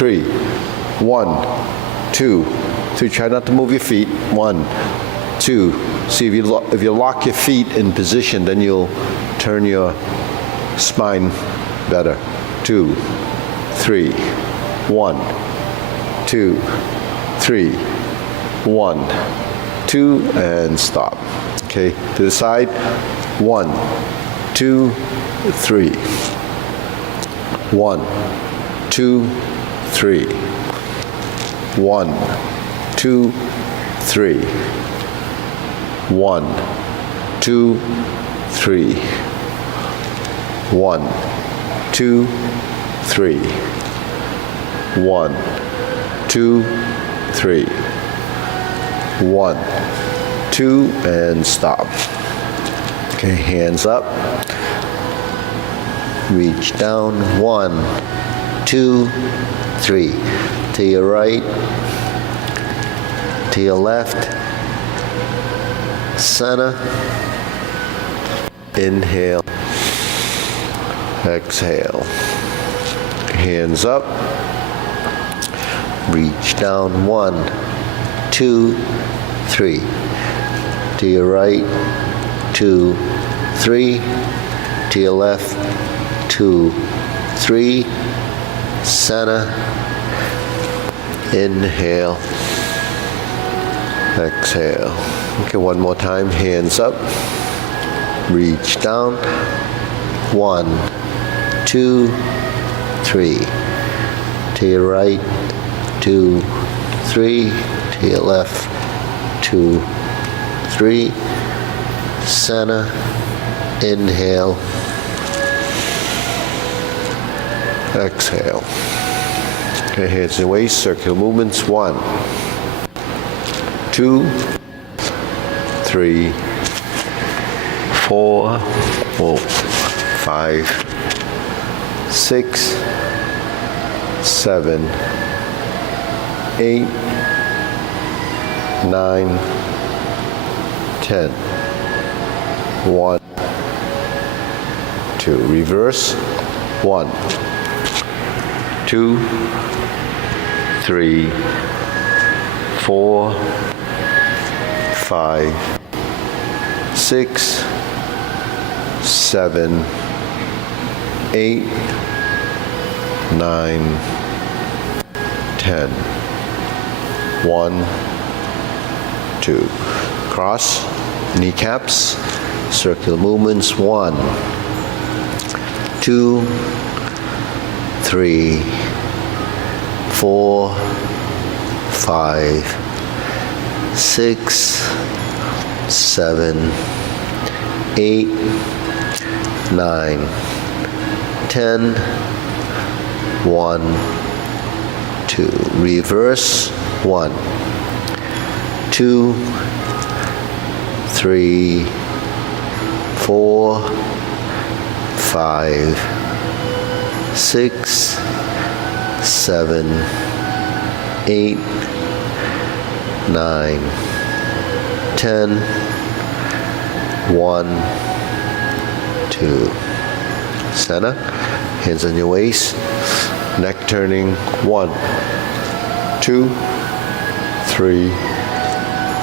3. 1, 2, 3. Try not to move your feet. 1, 2. See if you lock your feet in position, then you'll turn your spine better. 2, 3. 1, 2, 3. 1, 2, and stop. Okay, to the side. 1, 2, 3. 1, 2, 3. 1, 2, 3. 1, 2, 3. 1, 2, 3. 1, 2, 3. 1, 2, and stop. Okay, hands up. Reach down. 1, 2, 3. To your right, to your left, center. Inhale. Exhale. Hands up. Reach down. 1, 2, 3. To your right, 2, 3. To your left, 2, 3. Center. Inhale. Exhale. Okay, one more time. Hands up. Reach down. 1, 2, 3. To your right, 2, 3. To your left, 2, 3. Center. Inhale. Exhale. Okay, hands and waist, circular movements. 1, 2, 3, 4, 5, 6, 7, 8, 9, 10. 1, 2. Reverse. 1, 2, 3, 4, 5, 6, 7, 8, 9, 10. 1, 2. Cross kneecaps, circular movements. 1, 2, 3, 4, 5, 6, 7, 8, 9, 10. 1, 2. Reverse. 1, 2, 3, 4, 5, 6, 7, 8, 9, 10. 1, 2. Center. Hands on your waist. Neck turning. 1, 2, 3,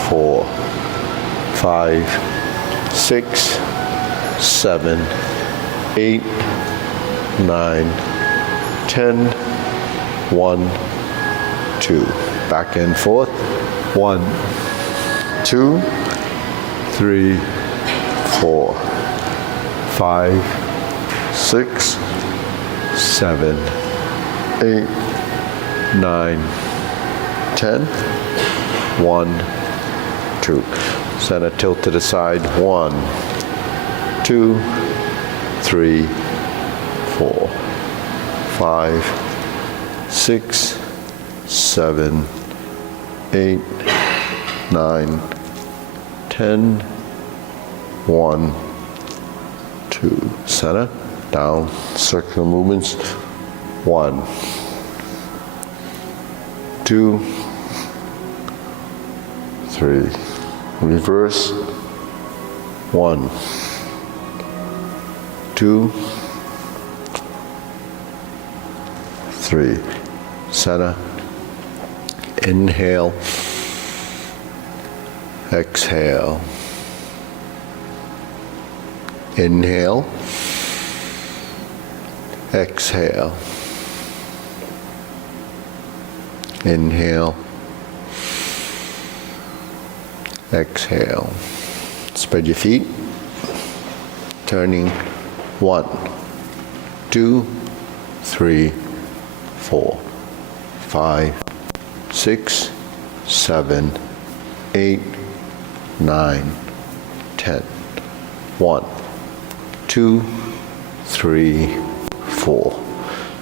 4, 5, 6, 7, 8, 9, 10. 1, 2. Back and forth. 1, 2, 3, 4, 5, 6, 7, 8, 9, 10. 1, 2. Center tilt to the side. 1, 2, 3, 4, 5, 6, 7, 8, 9, 10. 1, 2. Center. Down. Circular movements. 1, 2, 3. Reverse. 1, 2, 3. center. Inhale. Exhale. Inhale. Exhale. Inhale. Exhale. Spread your feet. Turning 1, 2, 3, 4, 5, 6, 7, 8, 9, 10. 1, 2, 3, 4,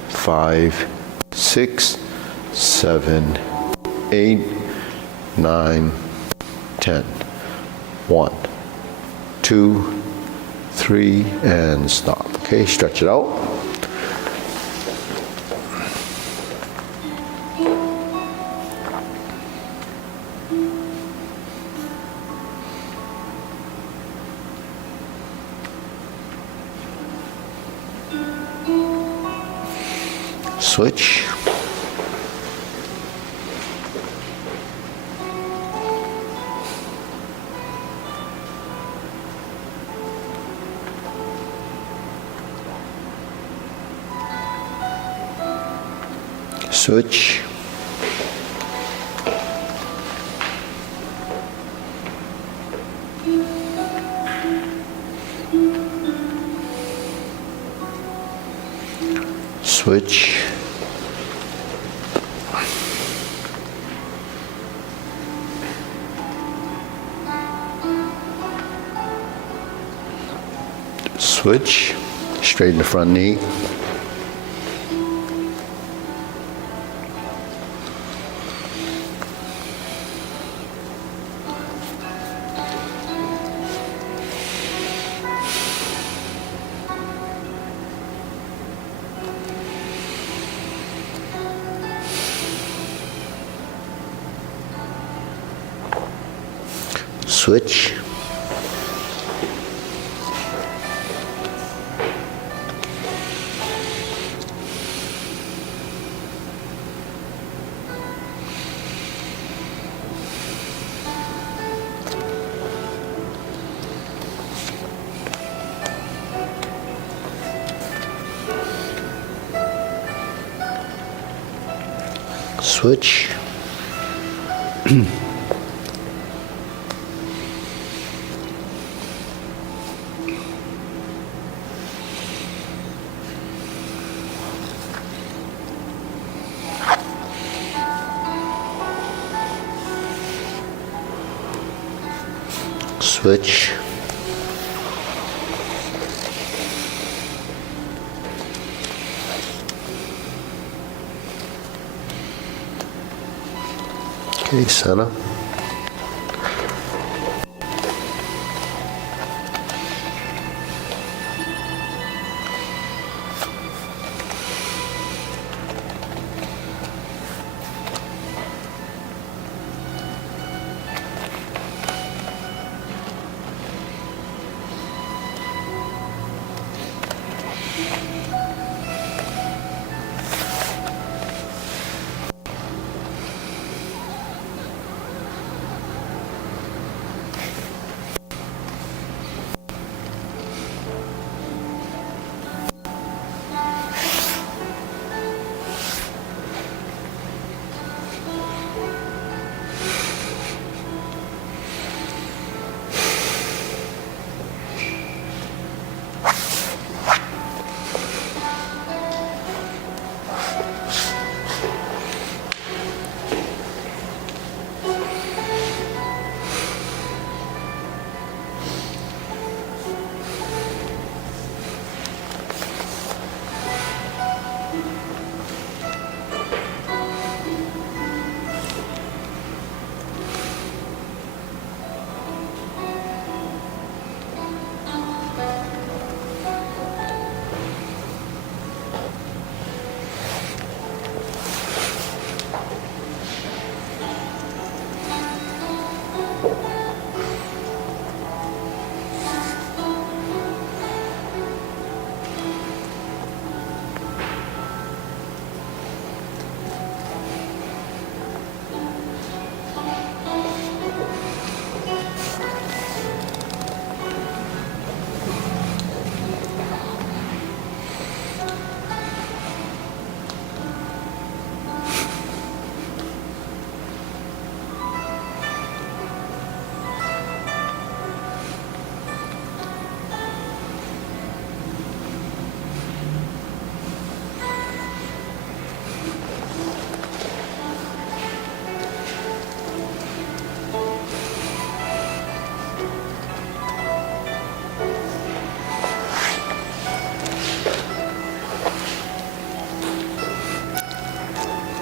5, 6, 7, 8, 9, 10. 1, 2, 3, and stop. Okay, stretch it out. Switch. Switch. Switch. Switch. Straighten the front knee. Switch. Switch. Switch. Okay, center.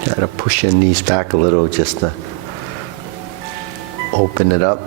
Try to push your knees back a little just to open it up.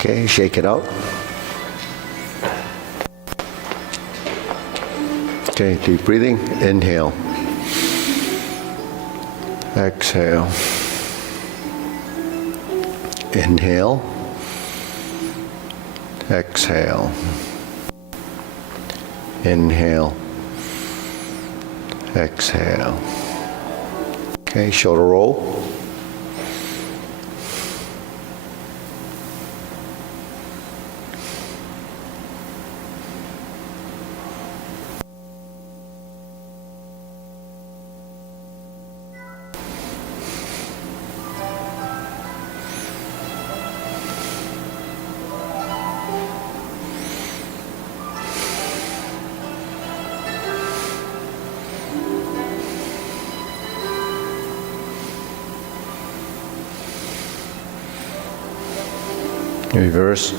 Okay, shake it out. Okay, deep breathing. Inhale. Exhale. Inhale. Exhale. Inhale. Exhale. Okay, shoulder roll. Reverse.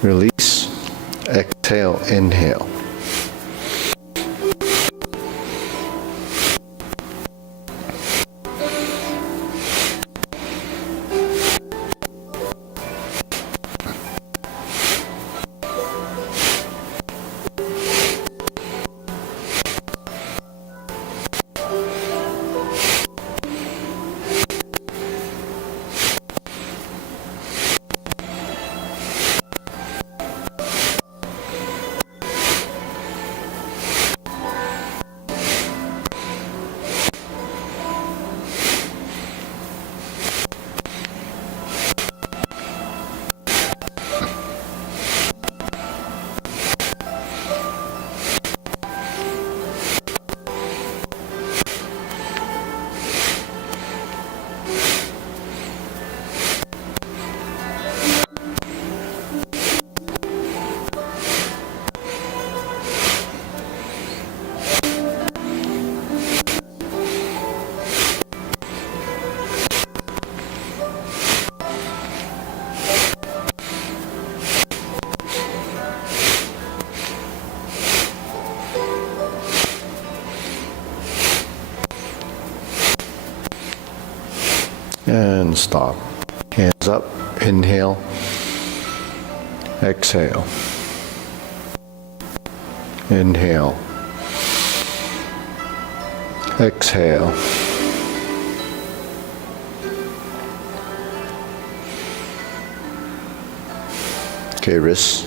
Release. Exhale. Inhale. And stop. Hands up. Inhale. Exhale. Inhale. Exhale. Okay, wrists.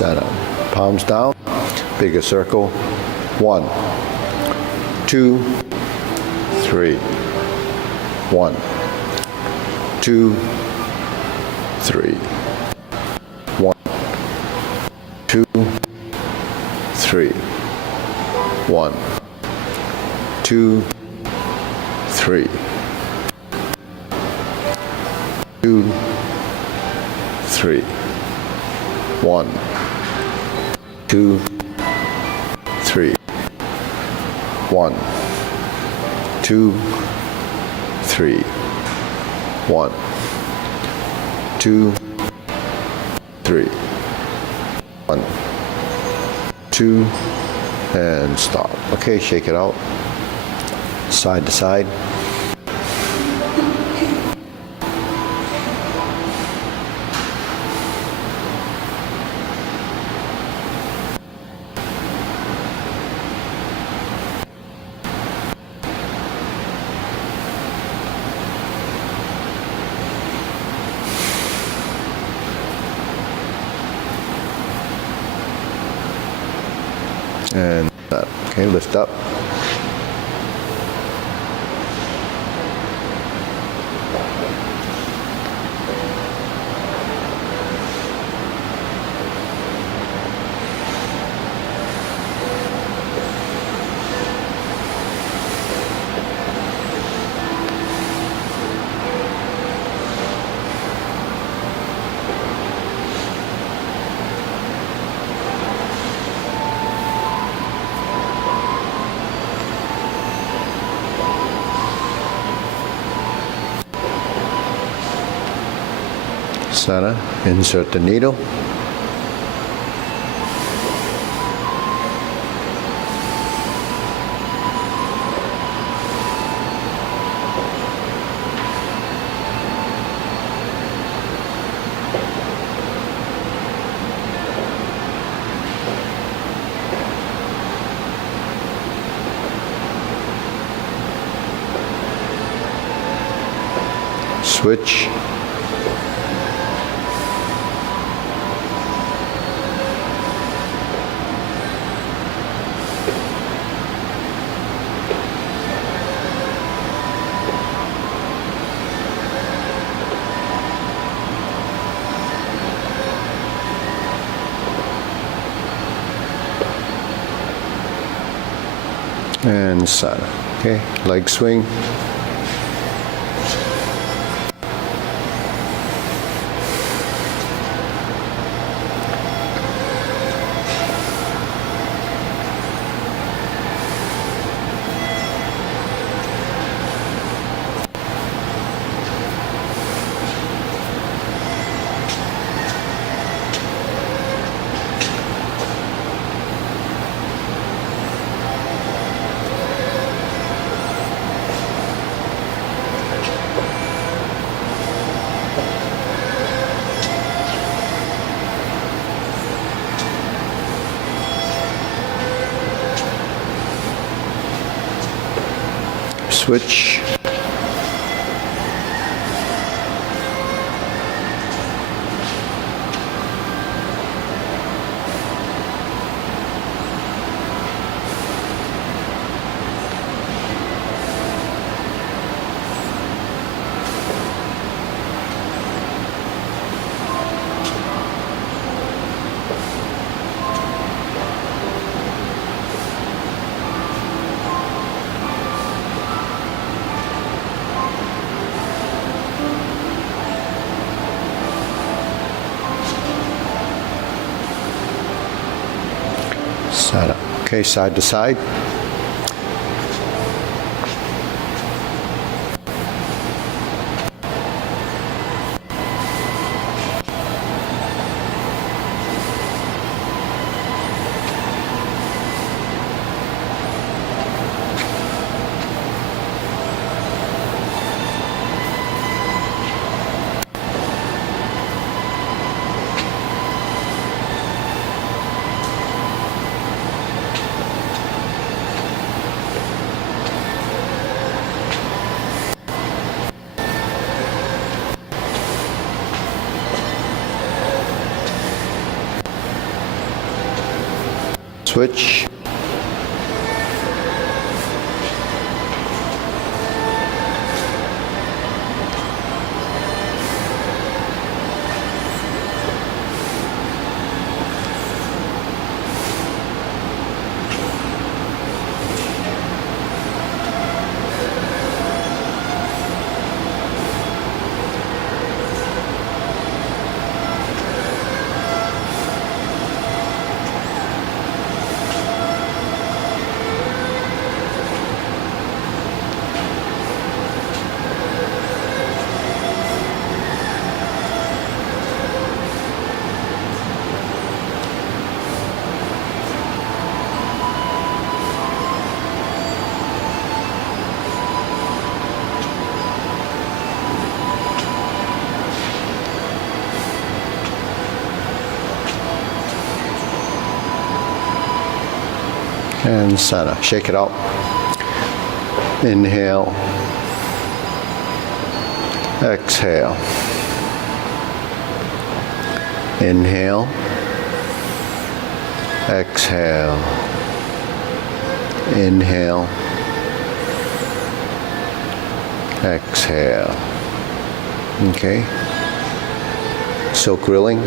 Center. Palms down. Bigger circle. 1, 2, 3. 1, 2, 3. 1, 2, 3. 1, 2, 3. 2, 3. 1, 2, 3. 1, 2, 3. 1, 2, 3. 1, 2, and stop. Okay, shake it out. Side to side. And okay, lift up. Center, insert the needle. Switch. And center. Okay, leg swing. Switch. Side up. Okay, side to side. Switch. And center. Shake it out. Inhale. Exhale. Inhale. Exhale. Inhale. Exhale. Okay. Silk grilling.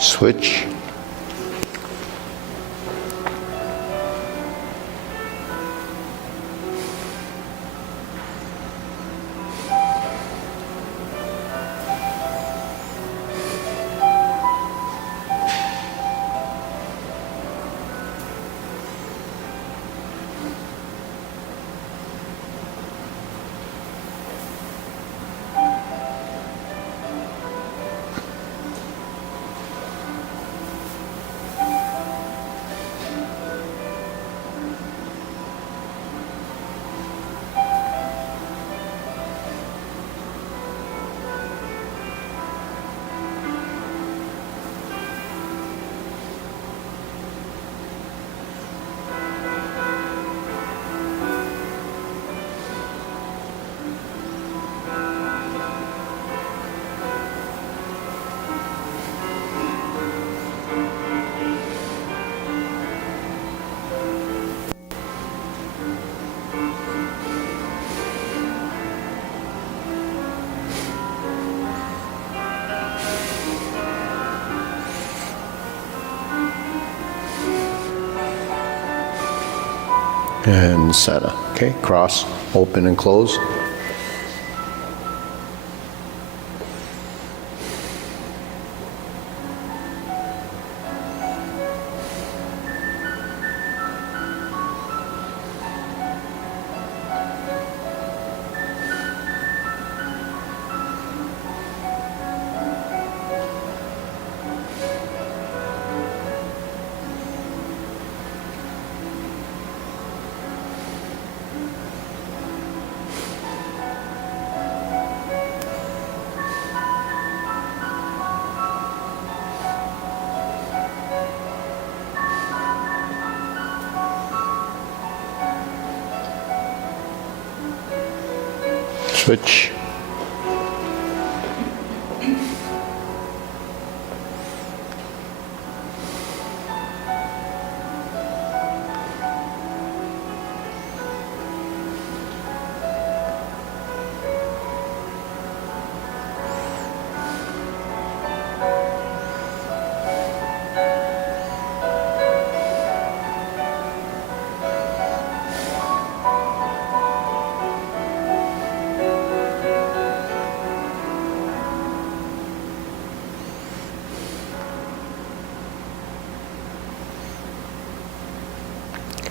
Switch. And center. Okay, cross, open and close. Switch.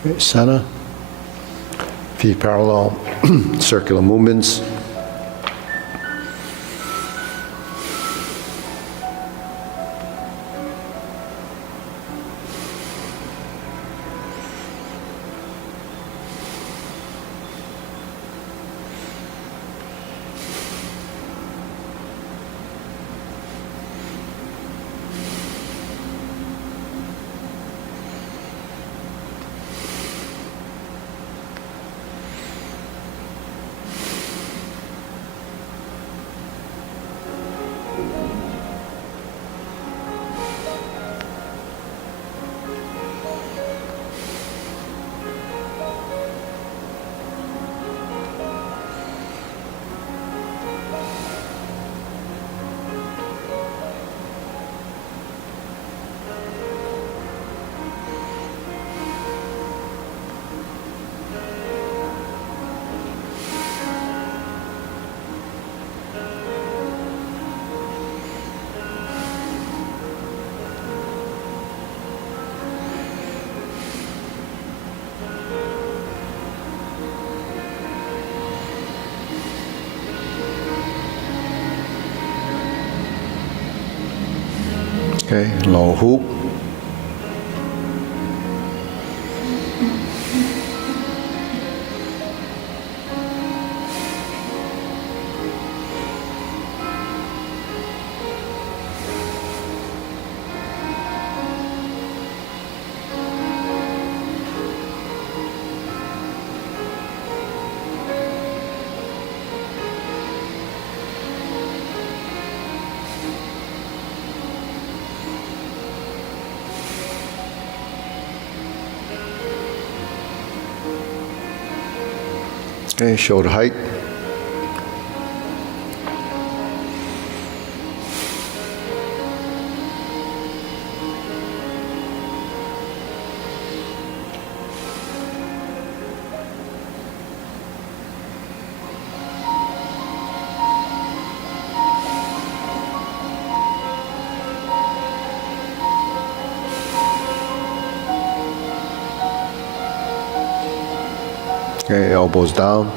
Okay, center. Feet parallel, circular movements. Okay, low hoop. Okay, shoulder height. Okay, elbows down.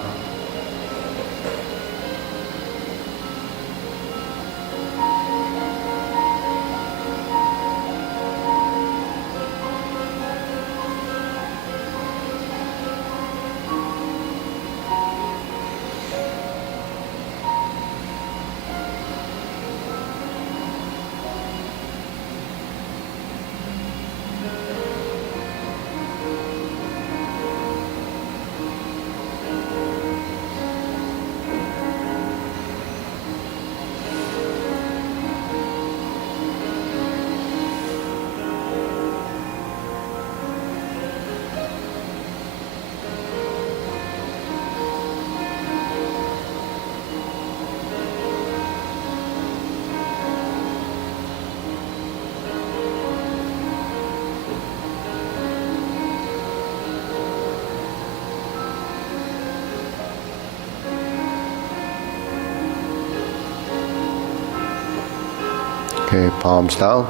Okay, palms down.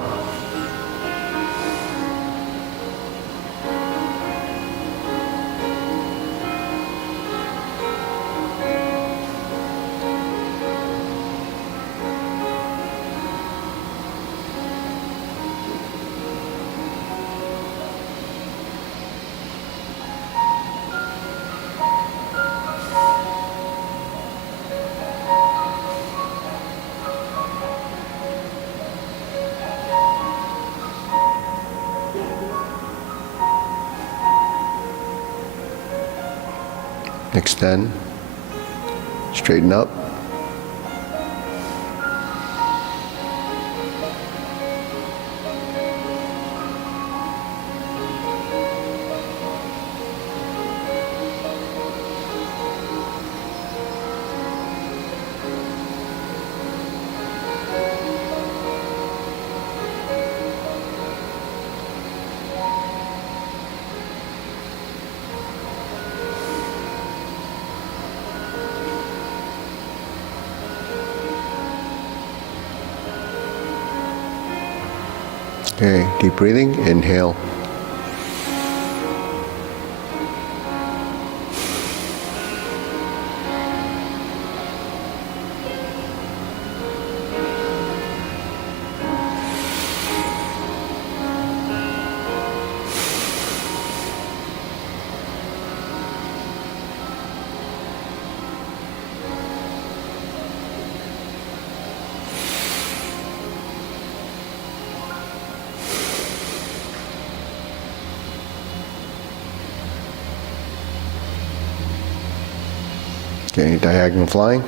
Extend. Straighten up. Okay, deep breathing, inhale. Okay, diagonal flying.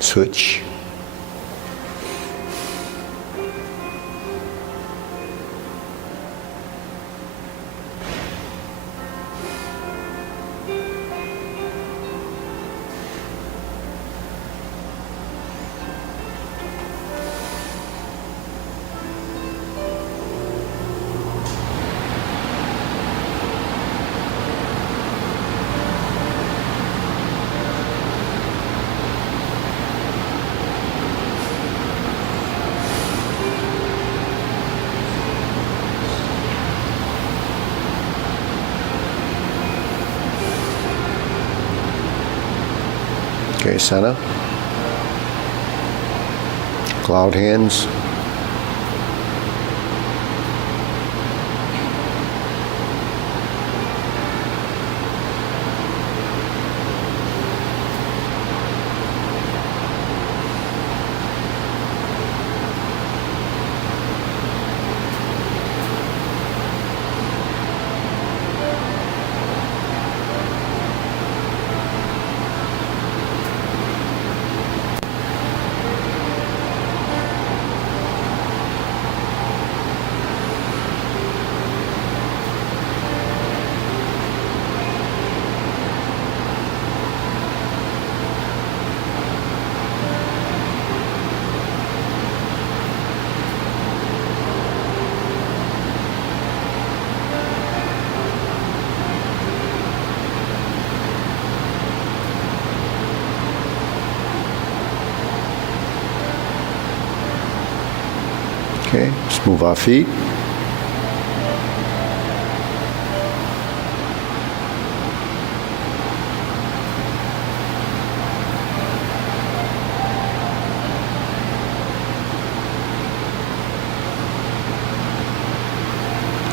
Switch. Okay, center. Cloud hands. Okay, let's move our feet.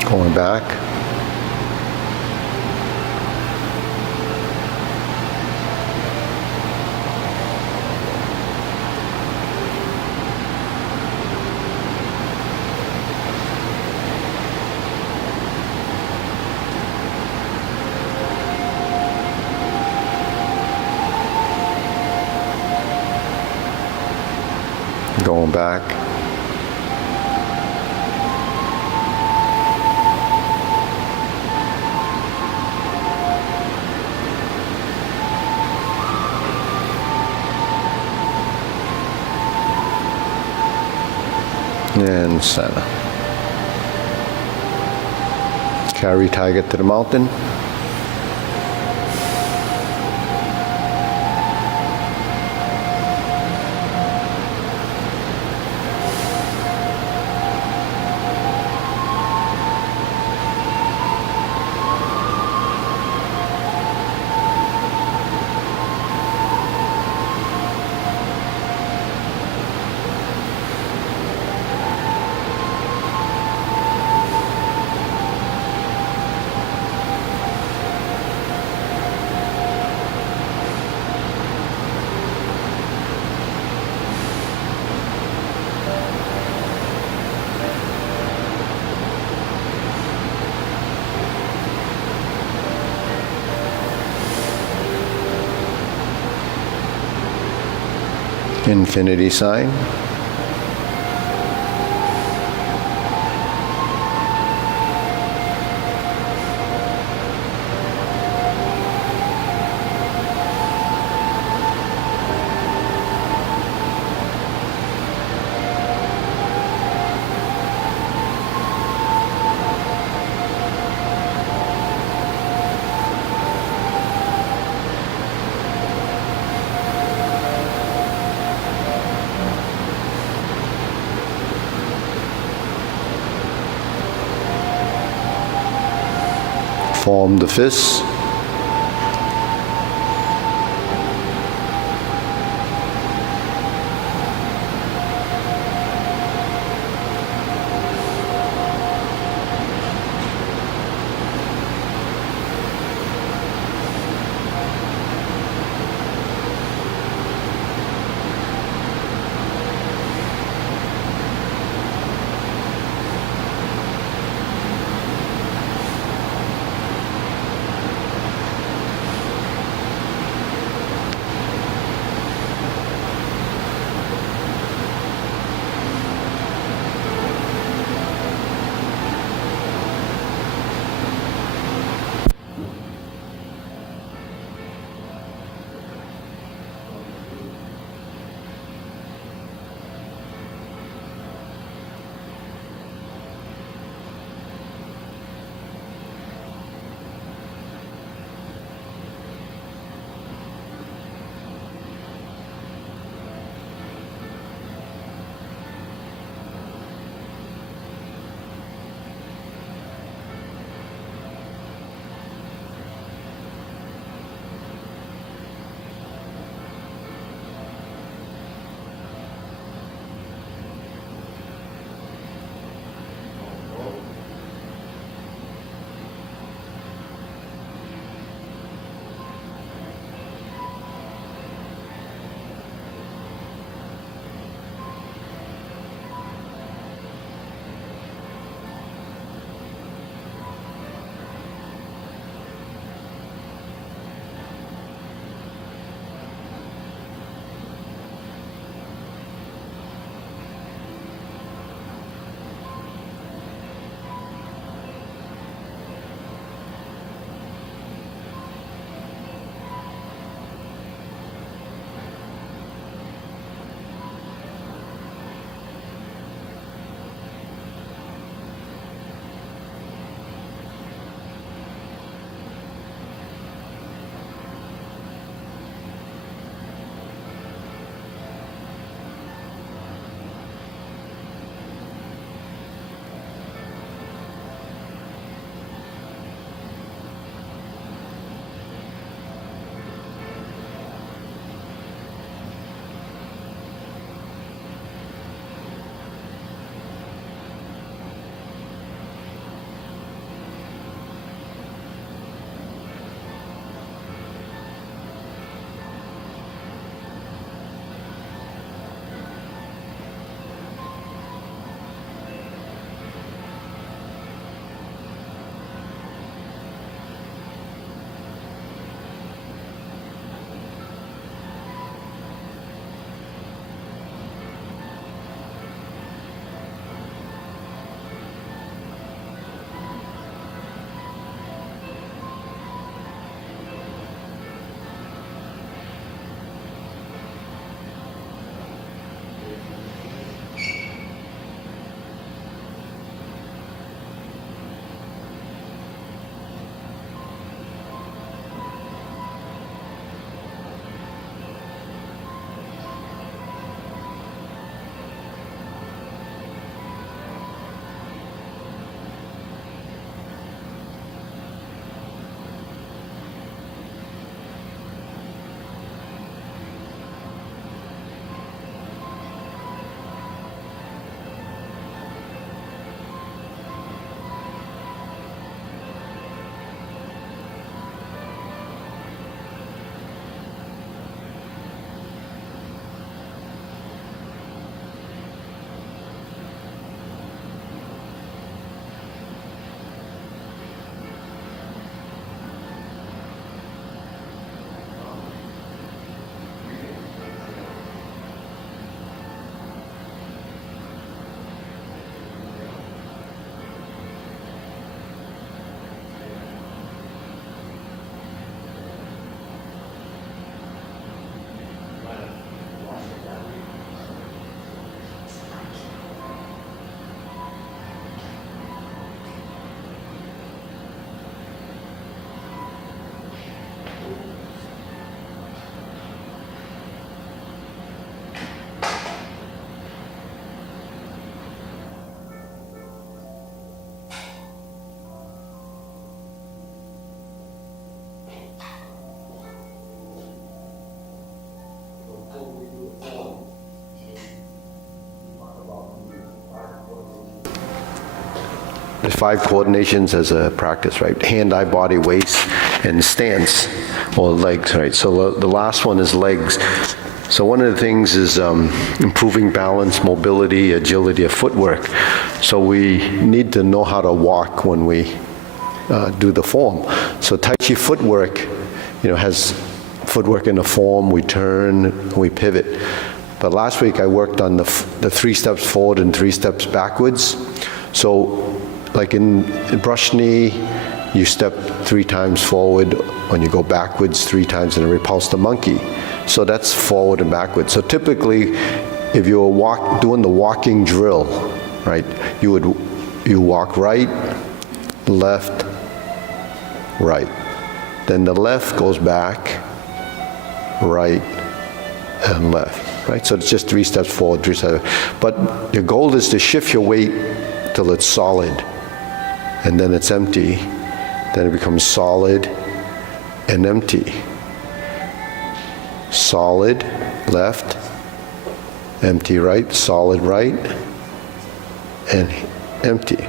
Going back. Going back. And center. Carry tiger to the mountain. Infinity sign. Form the fists. There's 5 coordinations as a practice, right? Hand, eye, body, waist, and stance, or legs, right? So the last one is legs. So one of the things is improving balance, mobility, agility of footwork. So we need to know how to walk when we do the form. So Tai Chi footwork, has footwork in a form, we turn, we pivot. But last week I worked on the 3 steps forward and 3 steps backwards. So like in brush knee, you step 3 times forward, when you go backwards 3 times in a repulse the monkey. So that's forward and backwards. So typically, if you're doing the walking drill, right, you walk right, left, right. Then the left goes back, right, and left, right? So it's just 3 steps forward, 3 steps. But your goal is to shift your weight till it's solid, and then it's empty. Then it becomes solid and empty. Solid, left, empty, right, solid, right, and empty.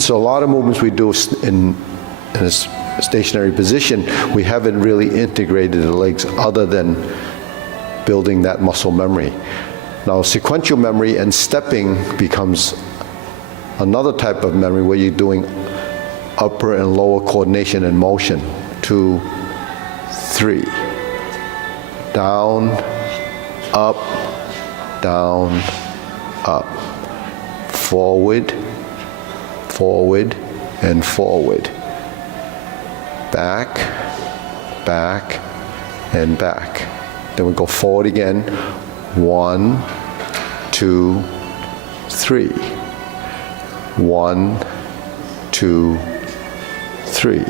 So a lot of movements we do in a stationary position, we haven't really integrated the legs other than building that muscle memory. Now sequential memory and stepping becomes another type of memory where you're doing upper and lower coordination and motion. 2, 3. Down, up, down, up. Forward, forward, and forward. Back, back, and back. Then we go forward again. 1, 2, 3. 1, 2, 3.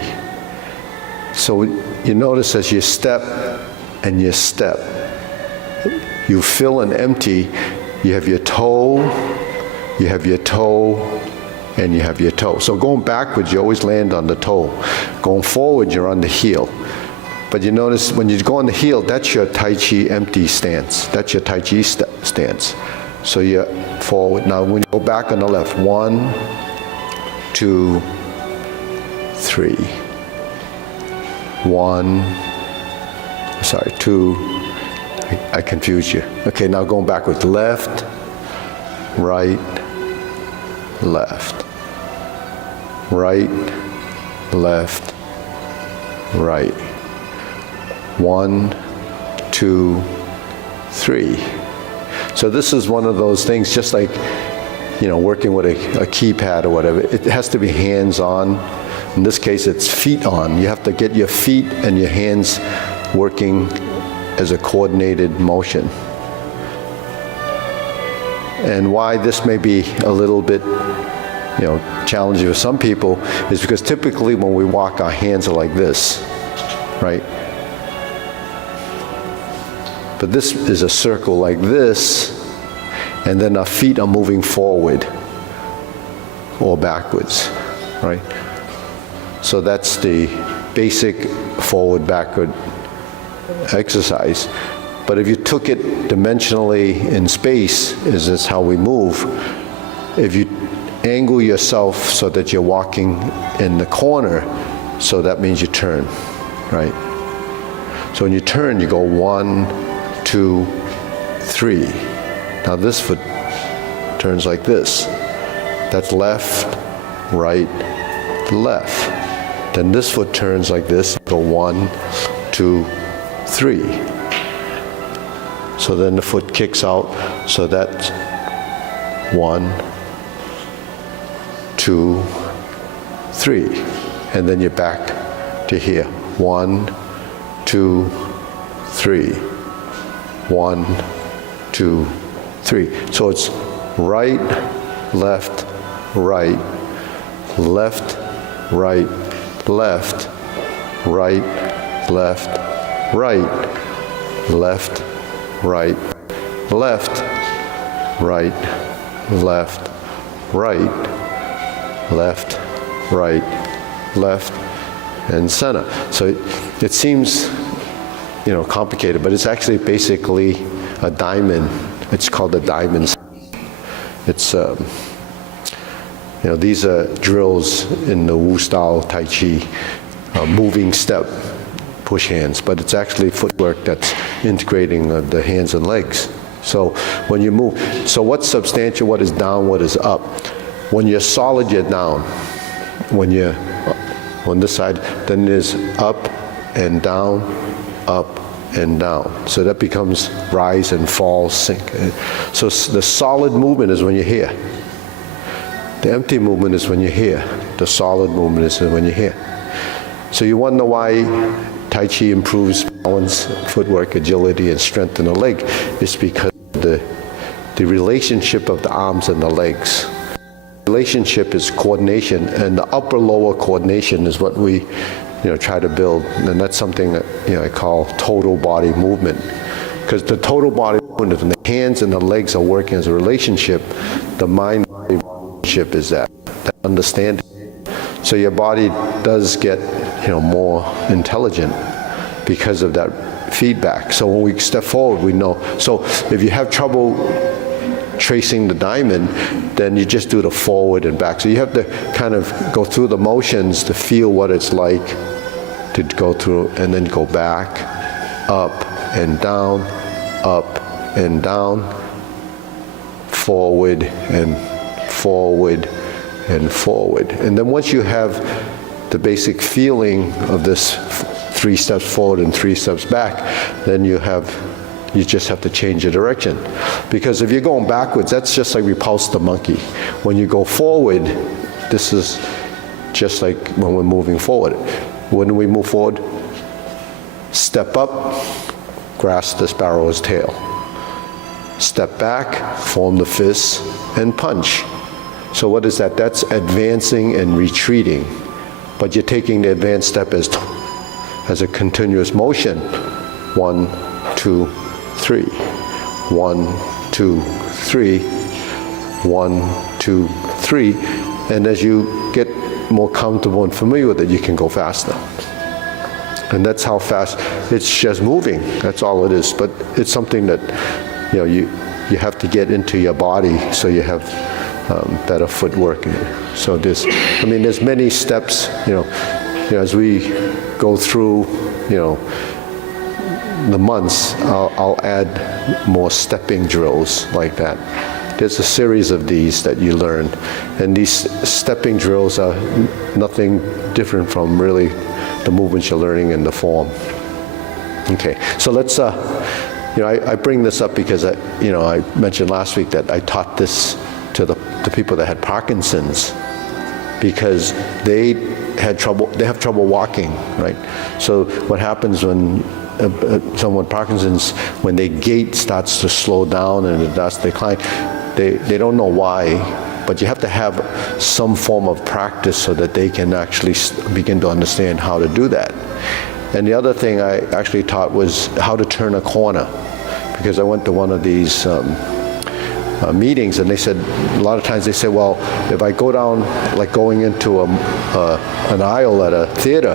So you notice as you step and you step, you fill and empty, you have your toe, you have your toe, and you have your toe. So going backwards, you always land on the toe. Going forward, you're on the heel. But you notice when you go on the heel, that's your Tai Chi empty stance. That's your Tai Chi stance. So you're forward. Now when you go back on the left, 1, 2, 3. 2. I confused you. Okay, now going backwards. Left, right, left. Right, left, right. 1, 2, 3. So this is one of those things, just like, working with a keypad or whatever. It has to be hands-on. In this case, it's feet on. You have to get your feet and your hands working as a coordinated motion. And why this may be a little bit, challenging for some people is because typically when we walk, our hands are like this, right? But this is a circle like this, and then our feet are moving forward or backwards, right? So that's the basic forward-backward exercise. But if you took it dimensionally in space, is this how we move? If you angle yourself so that you're walking in the corner, so that means you turn, right? So when you turn, you go 1, 2, 3. Now this foot turns like this. That's left, right, left. Then this foot turns like this, go 1, 2, 3. So then the foot kicks out, so that's 1, 2, 3. And then you're back to here. 1, 2, 3. 1, 2, 3. So it's right, left, right, left, right, left, right, left, right, left, right, left, right, left, right, left, right, left, and center. So it seems, complicated, but it's actually basically a diamond. It's called a diamond. It's these are drills in the Wu Style Tai Chi, moving step, push hands, but it's actually footwork that's integrating the hands and legs. So when you move, so what's substantial, what is down, what is up? When you're solid, you're down. When you're on this side, then there's up and down, up and down. So that becomes rise and fall, sink. So the solid movement is when you're here. The empty movement is when you're here. The solid movement is when you're here. So you wonder why Tai Chi improves balance, footwork, agility, and strength in the leg. It's because of the relationship of the arms and the legs. Relationship is coordination, and the upper-lower coordination is what we try to build. And that's something that I call total body movement. Because the total body movement is when the hands and the legs are working as a relationship, the mind-body relationship is that understanding. So your body does get more intelligent because of that feedback. So when we step forward, we know. So if you have trouble tracing the diamond, then you just do the forward and back. So you have to kind of go through the motions to feel what it's like to go through, and then go back, up and down, forward and forward and forward. And then once you have the basic feeling of this 3 steps forward and 3 steps back, then you just have to change your direction. Because if you're going backwards, that's just like repulse the monkey. When you go forward, this is just like when we're moving forward. When we move forward, step up, grasp the sparrow's tail. Step back, form the fist, and punch. So what is that? That's advancing and retreating. But you're taking the advanced step as a continuous motion. 1, 2, 3. 1, 2, 3. 1, 2, 3. And as you get more comfortable and familiar with it, you can go faster. And that's how fast, it's just moving. That's all it is. But it's something that you have to get into your body so you have better footwork. So there's many steps, as we go through, the months, I'll add more stepping drills like that. There's a series of these that you learn, and these stepping drills are nothing different from really the movements you're learning in the form. Okay, so let's, I bring this up because I mentioned last week that I taught this to the people that had Parkinson's, because they have trouble walking, right? So what happens when someone with Parkinson's, when their gait starts to slow down and it starts to decline, they don't know why, but you have to have some form of practice so that they can actually begin to understand how to do that. And the other thing I actually taught was how to turn a corner, because I went to one of these meetings, and they said, a lot of times they say, well, if I go down, like going into an aisle at a theater,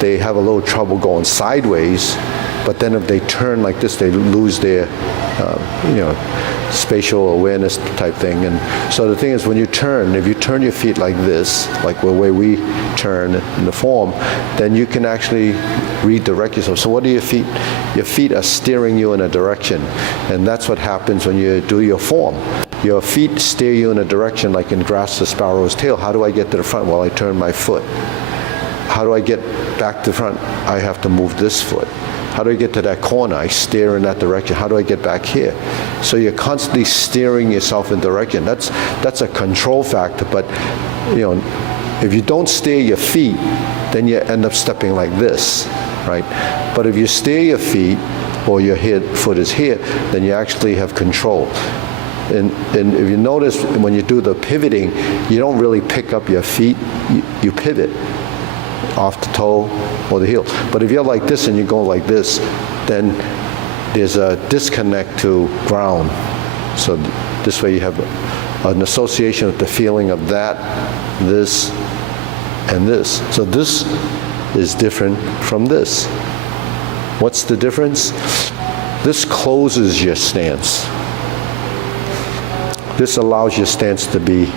they have a little trouble going sideways, but then if they turn like this, they lose their, spatial awareness type thing. And so the thing is, when you turn, if you turn your feet like this, like the way we turn in the form, then you can actually redirect yourself. So what are your feet? Your feet are steering you in a direction, and that's what happens when you do your form. Your feet steer you in a direction, like in grasp the sparrow's tail. How do I get to the front? Well, I turn my foot. How do I get back to the front? I have to move this foot. How do I get to that corner? I steer in that direction. How do I get back here? So you're constantly steering yourself in direction. That's a control factor, but if you don't steer your feet, then you end up stepping like this, right? But if you steer your feet, or your foot is here, then you actually have control. And if you notice, when you do the pivoting, you don't really pick up your feet, you pivot off the toe or the heel. But if you're like this and you go like this, then there's a disconnect to ground. So this way you have an association with the feeling of that, this, and this. So this is different from this. What's the difference? This closes your stance. This allows your stance to be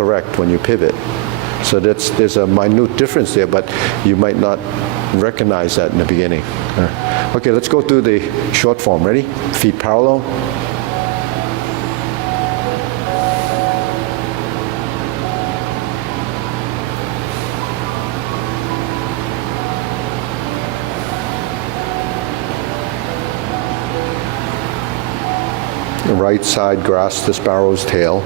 correct when you pivot. So there's a minute difference there, but you might not recognize that in the beginning. Okay, let's go through the short form. Ready? Feet parallel. The right side grasps the sparrow's tail.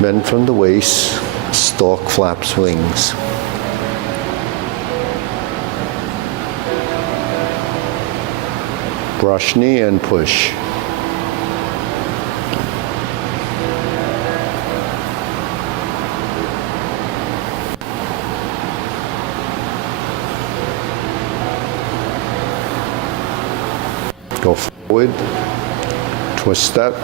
Bend from the waist, stalk flaps wings. Brush knee and push. Go forward, twist step.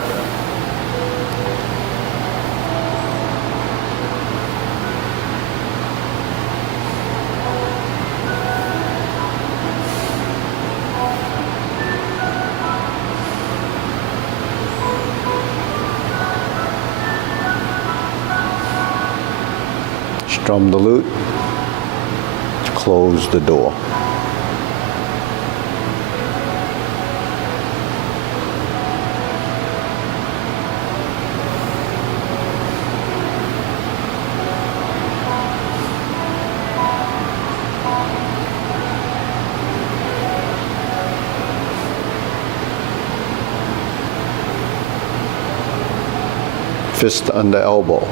Strum the lute, close the door. Fist under elbow.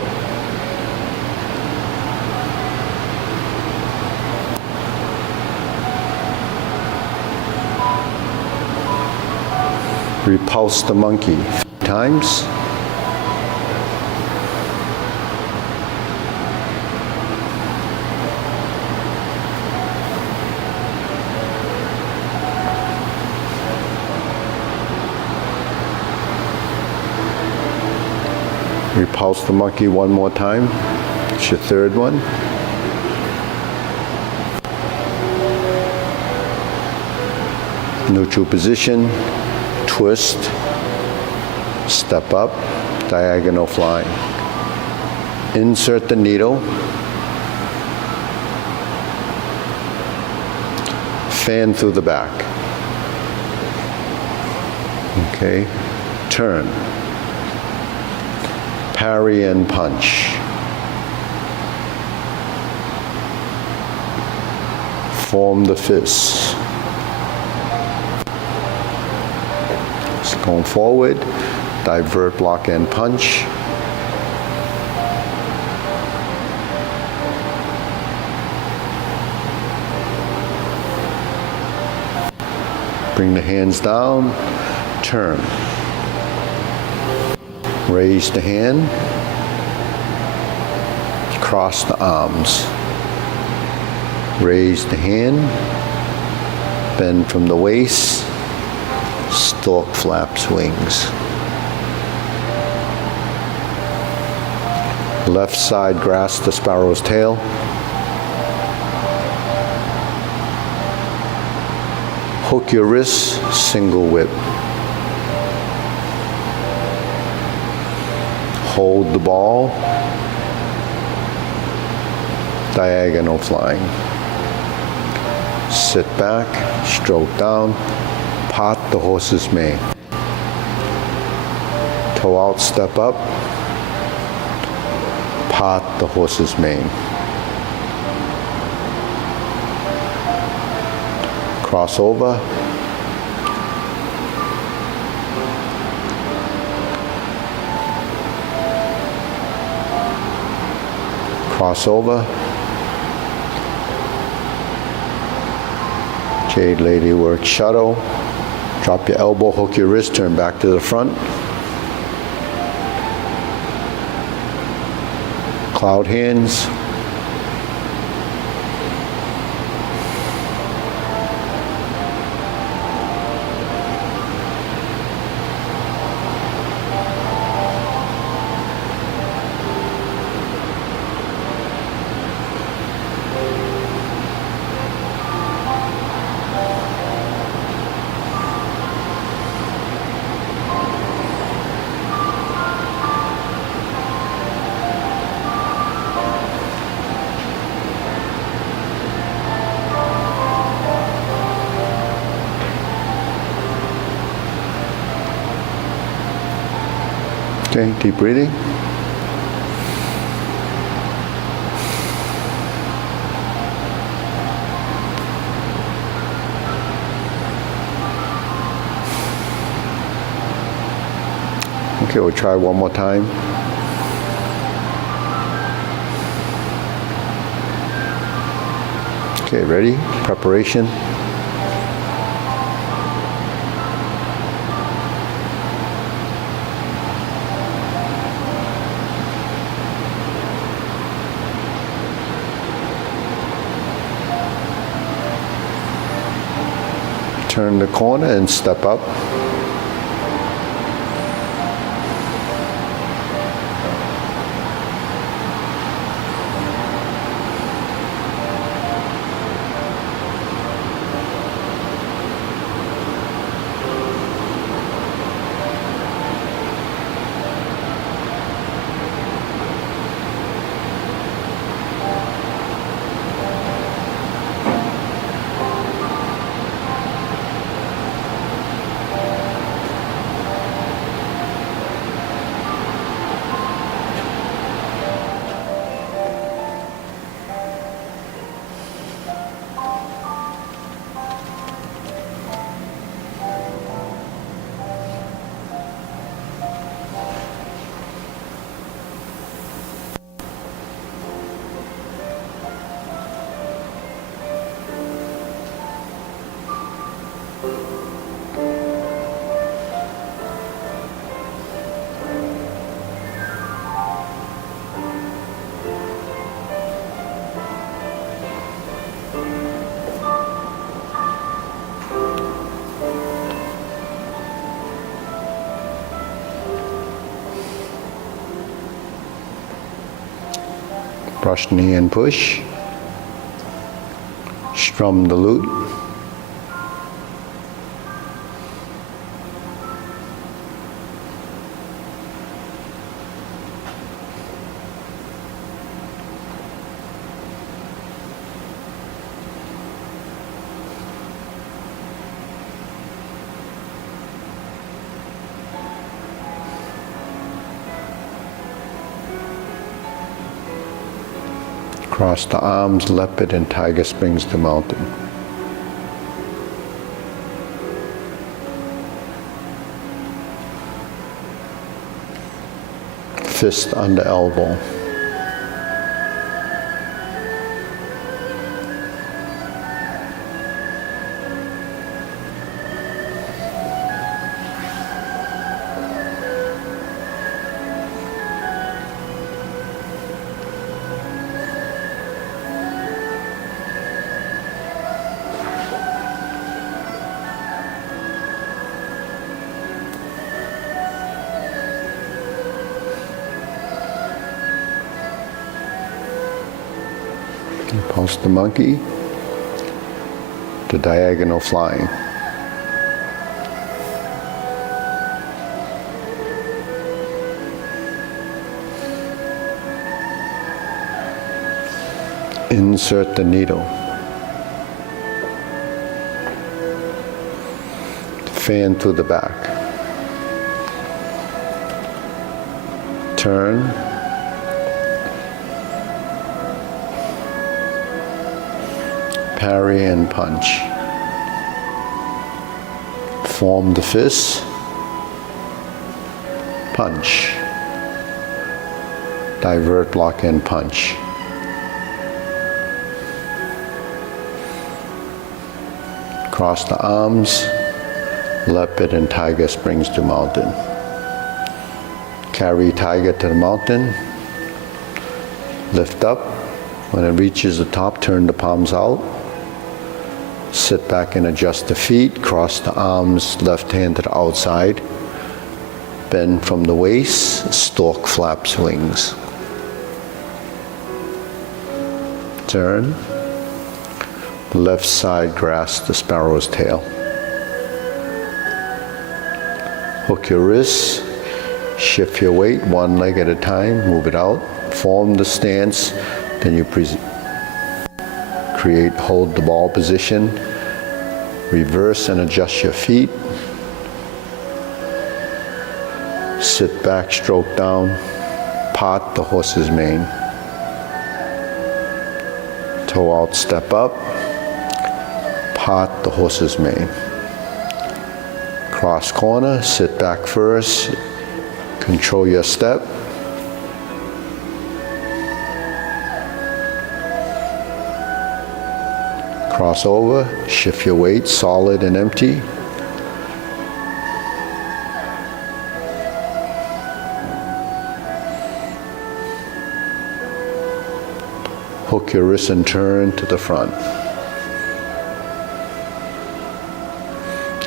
Repulse the monkey 5 times. Repulse the monkey 1 more time. It's your 3rd one. Neutral position. Twist, step up, diagonal flying. Insert the needle. Fan through the back. Okay, turn. Parry and punch. Form the fists. Going forward, divert, block, and punch. Bring the hands down, turn. Raise the hand, cross the arms. Raise the hand, bend from the waist, stalk flaps wings. Left side grasp the sparrow's tail. Hook your wrists, single whip. Hold the ball. Diagonal flying. Sit back, stroke down. Part the horse's mane. Toe out, step up. Part the horse's mane. Cross over. Cross over. Jade Lady work shuttle. Drop your elbow, hook your wrist, turn back to the front. Cloud hands. Okay, deep breathing. Okay, we'll try one more time. Okay, ready? Preparation. Turn the corner and step up. Brush knee and push. Strum the lute. Cross the arms, leopard and tiger springs to mountain. Fist under elbow. Pulse the monkey to diagonal flying. Insert the needle. Fan to the back. Turn. Parry and punch. Form the fist. Punch. Divert, block, and punch. Cross the arms. Leopard and tiger springs to mountain. Carry tiger to the mountain. Lift up. When it reaches the top, turn the palms out. Sit back and adjust the feet. Cross the arms, left hand to the outside. Bend from the waist. Stork flaps wings. Turn. Left side grasp the sparrow's tail. Hook your wrists. Shift your weight one leg at a time. Move it out. Form the stance. Then you hold the ball position. Reverse and adjust your feet. Sit back, stroke down. Part the horse's mane. Toe out, step up. Part the horse's mane. Cross corner, sit back first. Control your step. Cross over, shift your weight, solid and empty. Hook your wrist and turn to the front.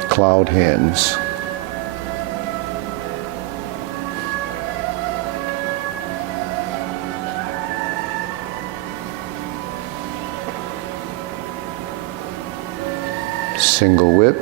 Cloud hands. Single whip.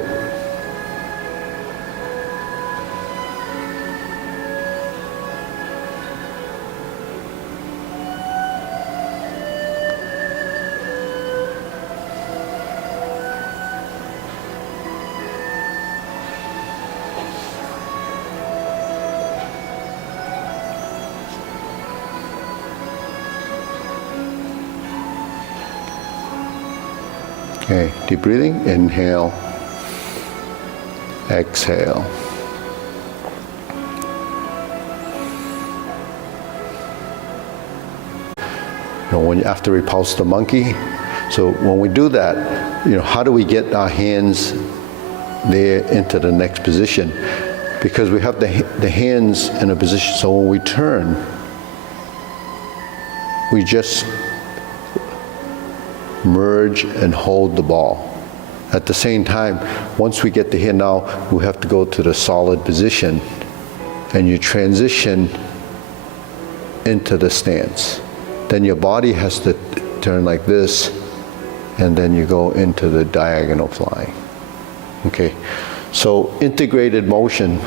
Okay, deep breathing, inhale, exhale. When after we pulse the monkey, so when we do that, how do we get our hands there into the next position? Because we have the hands in a position, so when we turn, we just merge and hold the ball. At the same time, once we get to here now, we have to go to the solid position and you transition into the stance. Then your body has to turn like this and then you go into the diagonal flying. Okay, so integrated motion,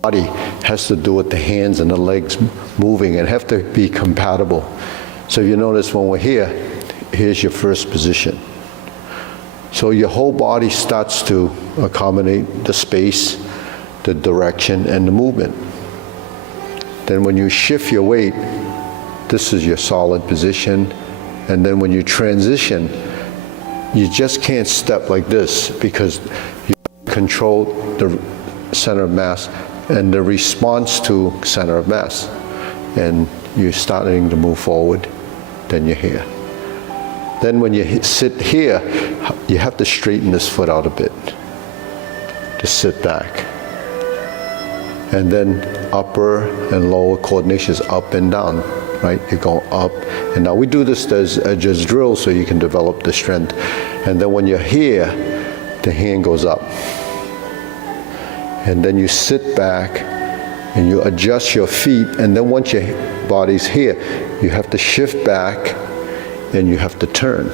body has to do with the hands and the legs moving and have to be compatible. So you notice when we're here, here's your first position. So your whole body starts to accommodate the space, the direction, and the movement. Then when you shift your weight, this is your solid position. And then when you transition, you just can't step like this because you control the center of mass and the response to center of mass. And you're starting to move forward, then you're here. Then when you sit here, you have to straighten this foot out a bit. Just sit back. And then upper and lower coordination is up and down, right? You go up and down. We do this as just drill so you can develop the strength. And then when you're here, the hand goes up. And then you sit back and you adjust your feet. And then once your body's here, you have to shift back and you have to turn.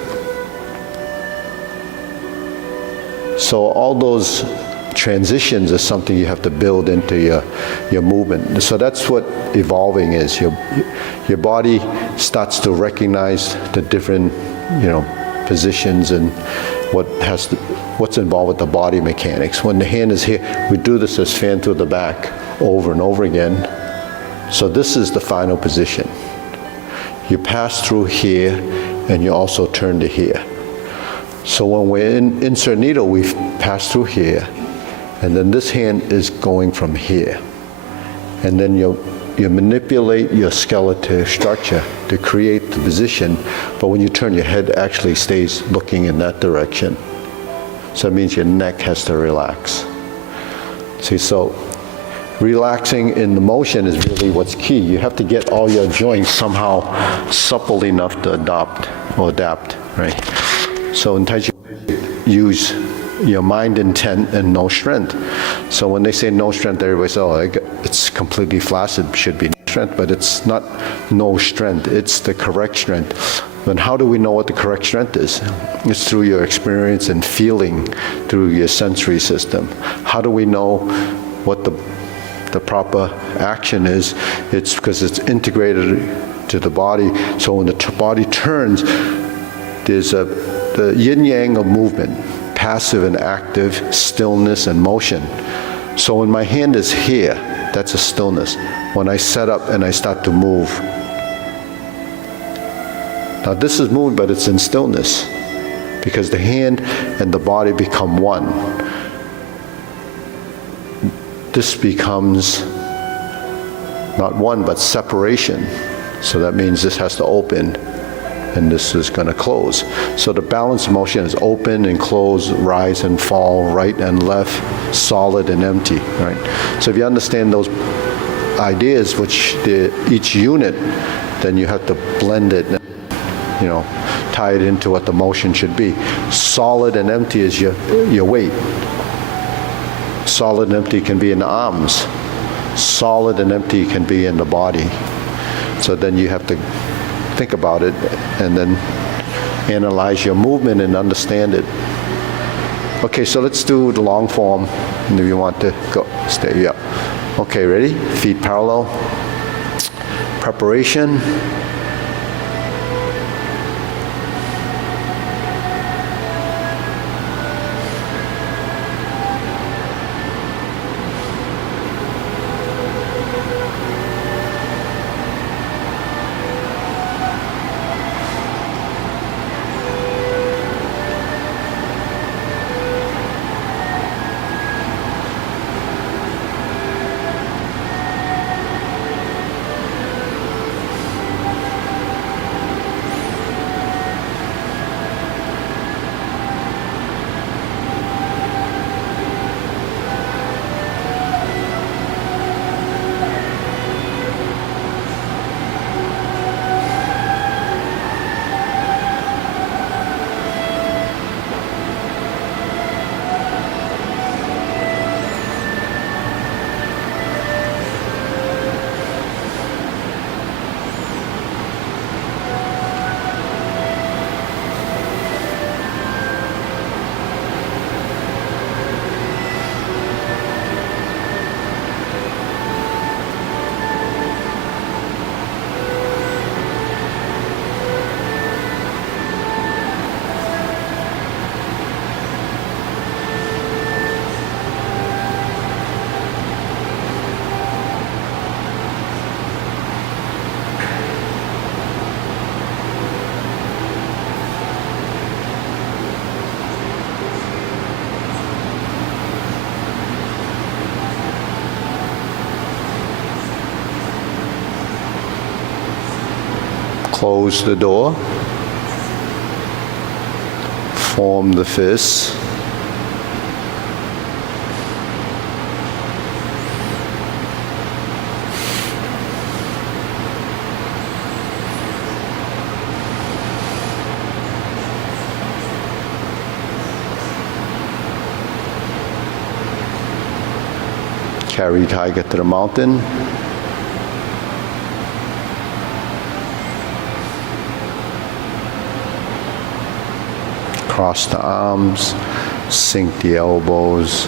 So all those transitions is something you have to build into your movement. So that's what evolving is. Your body starts to recognize the different, positions and what's involved with the body mechanics. When the hand is here, we do this as fan through the back over and over again. So this is the final position. You pass through here and you also turn to here. So when we're in insert needle, we pass through here, and then this hand is going from here. And then you manipulate your skeletal structure to create the position, but when you turn, your head actually stays looking in that direction. So it means your neck has to relax. See, so relaxing in the motion is really what's key. You have to get all your joints somehow supple enough to adapt, right? So in Tai Chi, use your mind intent and no strength. So when they say no strength, everybody says, oh, it's completely flaccid, should be no strength, but it's not no strength, it's the correct strength. But how do we know what the correct strength is? It's through your experience and feeling through your sensory system. How do we know what the proper action is? It's because it's integrated to the body. So when the body turns, there's the yin-yang of movement, passive and active, stillness and motion. So when my hand is here, that's a stillness. When I set up and I start to move, now this is moving, but it's in stillness because the hand and the body become one. This becomes not one, but separation. So that means this has to open and this is going to close. So the balance motion is open and close, rise and fall, right and left, solid and empty, right? So if you understand those ideas, which each unit, then you have to blend it, tie it into what the motion should be. Solid and empty is your weight. Solid and empty can be in the arms. Solid and empty can be in the body. So then you have to think about it and then analyze your movement and understand it. Okay, so let's do the long form. And if you want to go, stay up. Okay, ready? Feet parallel. Preparation. Close the door, form the fists, carry tiger to the mountain. Cross the arms, sink the elbows,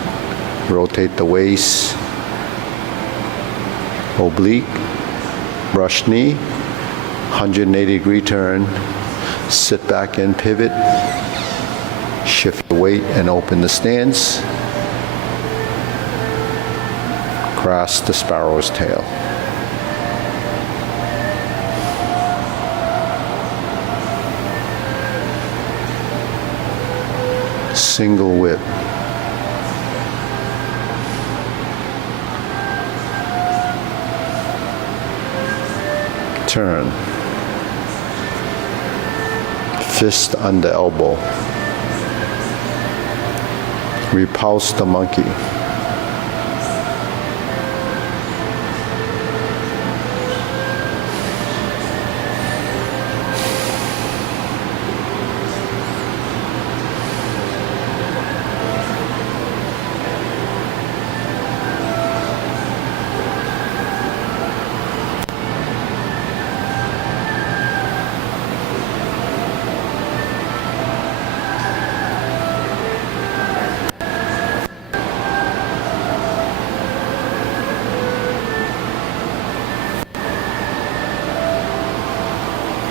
rotate the waist, oblique, brush knee, 180-degree turn, sit back and pivot, shift the weight and open the stance, cross the sparrow's tail. Single whip. Turn. Fist under elbow. Repulse the monkey.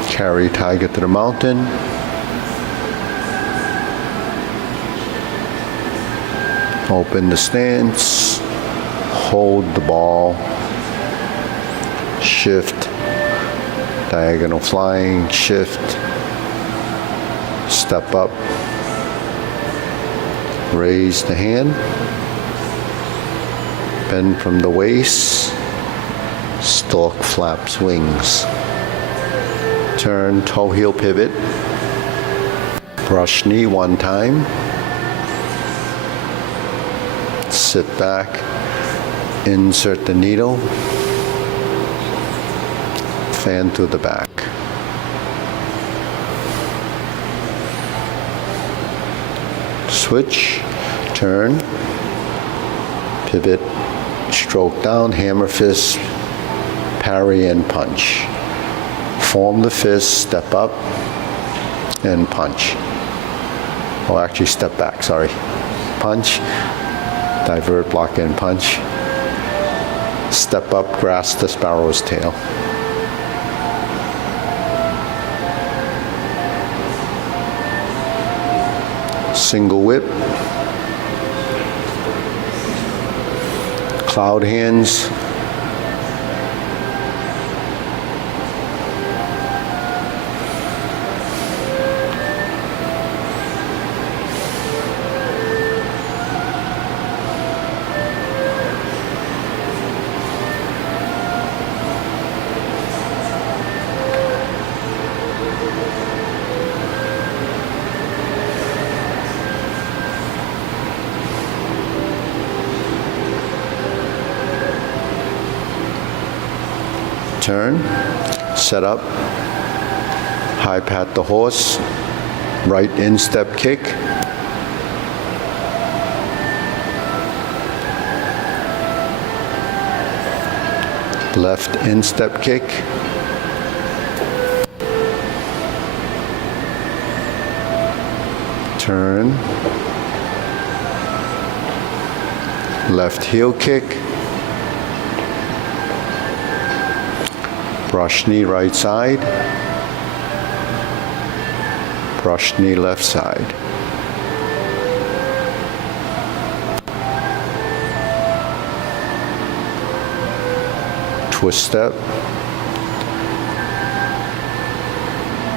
Carry tiger to the mountain. Open the stance. Hold the ball. Shift. Diagonal flying. Shift. Step up. Raise the hand. Bend from the waist. Stork flaps wings. Turn, toe heel pivot. Brush knee one time. Sit back. Insert the needle. Fan to the back. Switch, turn, pivot, stroke down, hammer fist, parry and punch. Form the fist, step up, and punch. Oh, actually step back, sorry. Punch, divert, block, and punch. Step up, grasp the sparrow's tail. Single whip. Cloud hands. Turn, set up, high pat the horse, right instep kick, left instep kick, turn, left heel kick, brush knee right side, brush knee left side. Twist step,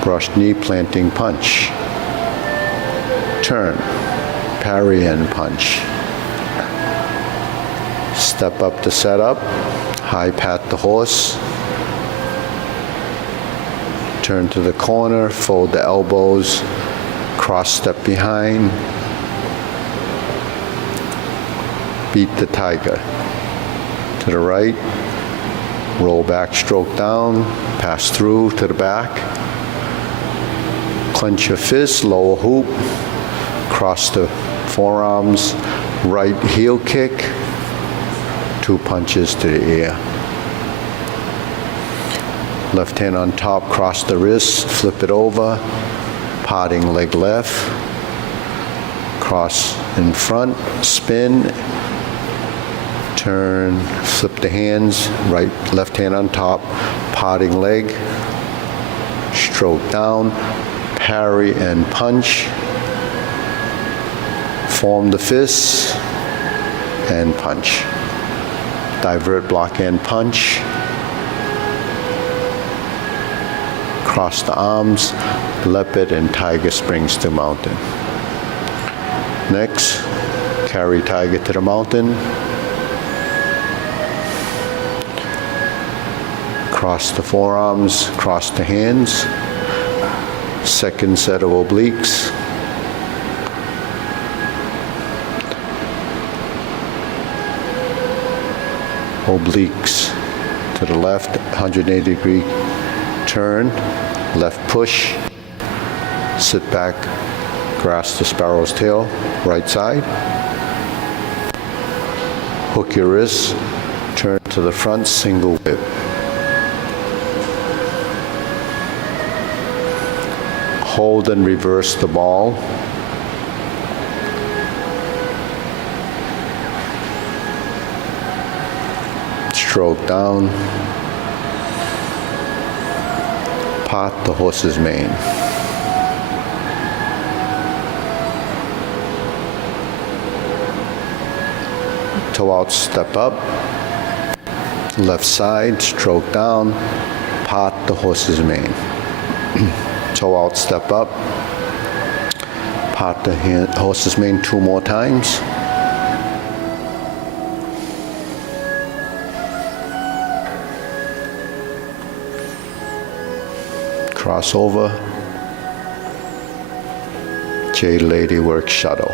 brush knee planting punch, turn, parry and punch. Step up to set up, high pat the horse, turn to the corner, fold the elbows, cross step behind, beat the tiger. To the right, roll back, stroke down, pass through to the back, clench your fist, lower hoop, cross the forearms, right heel kick, 2 punches to the ear. Left hand on top, cross the wrist, flip it over, parting leg left, cross in front, spin, turn, flip the hands, right, left hand on top, parting leg, stroke down, parry and punch, form the fists, and punch. Divert, block, and punch. Cross the arms, leopard and tiger springs to mountain. Next, carry tiger to the mountain. Cross the forearms, cross the hands. Second set of obliques. Obliques to the left, 180 degree turn, left push, sit back, grasp the sparrow's tail, right side, hook your wrist, turn to the front, single whip. Hold and reverse the ball. Stroke down. Part the horse's mane. Toe out, step up. Left side, stroke down. Part the horse's mane. Toe out, step up. Part the horse's mane 2 more times. Cross over. Jade Lady Work Shuttle.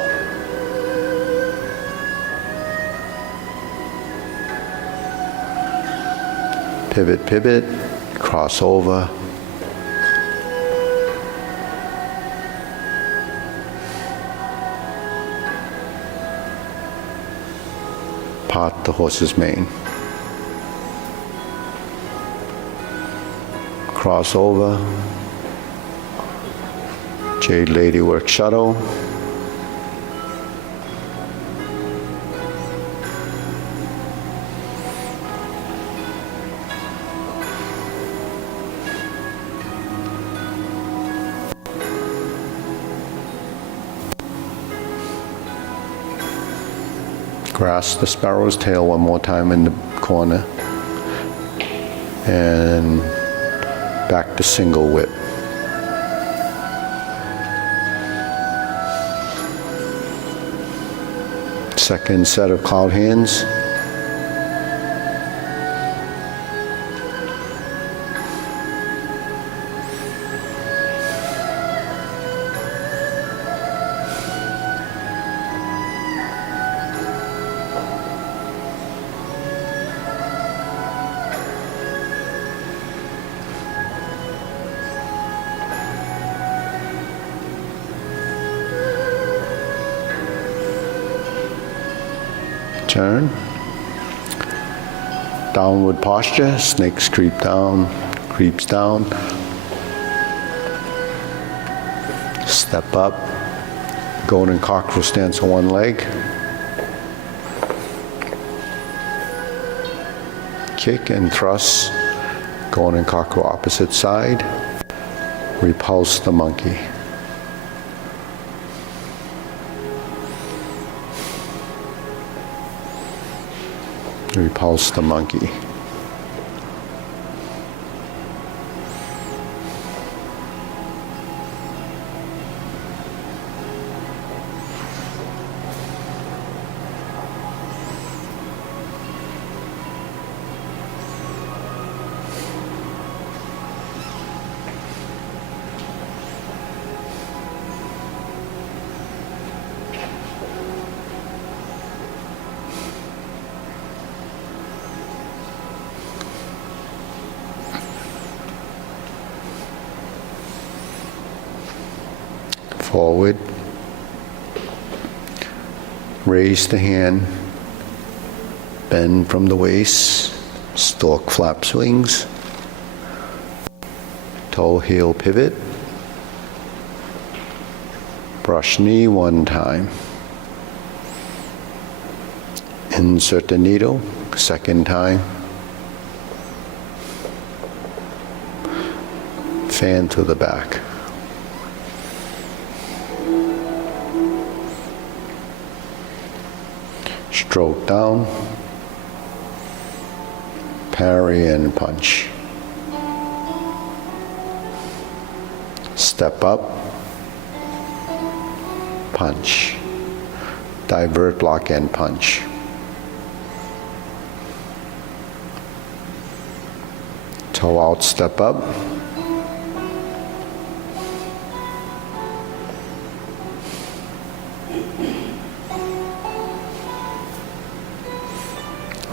Pivot, pivot, cross over. Part the horse's mane. Cross over. Jade Lady Work Shuttle. Grasp the sparrow's tail 1 more time in the corner. And back to single whip. Second set of cloud hands. Turn. Downward posture, snakes creep down, creeps down. Step up, golden cockerel stance on one leg. Kick and thrust, golden cockerel opposite side. Repulse the monkey. Repulse the monkey. Forward. Raise the hand. Bend from the waist. Stork flaps wings. Toe heel pivot. Brush knee 1 time. Insert the needle 2nd time. Fan to the back. Stroke down, parry and punch. Step up, punch. Divert, block and punch. Toe out, step up.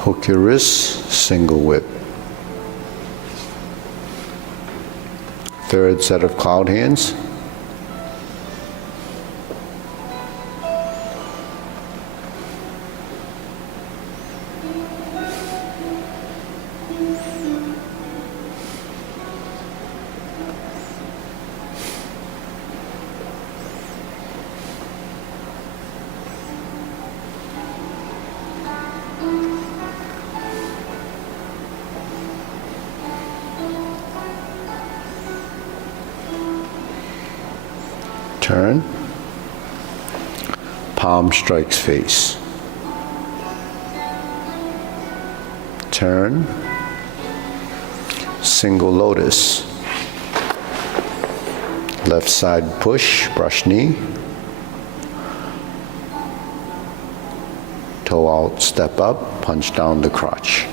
Hook your wrists, single whip. 3rd set of cloud hands. Turn. Palm strikes face. Turn. Single lotus. Left side push, brush knee. Toe out, step up, punch down the crotch.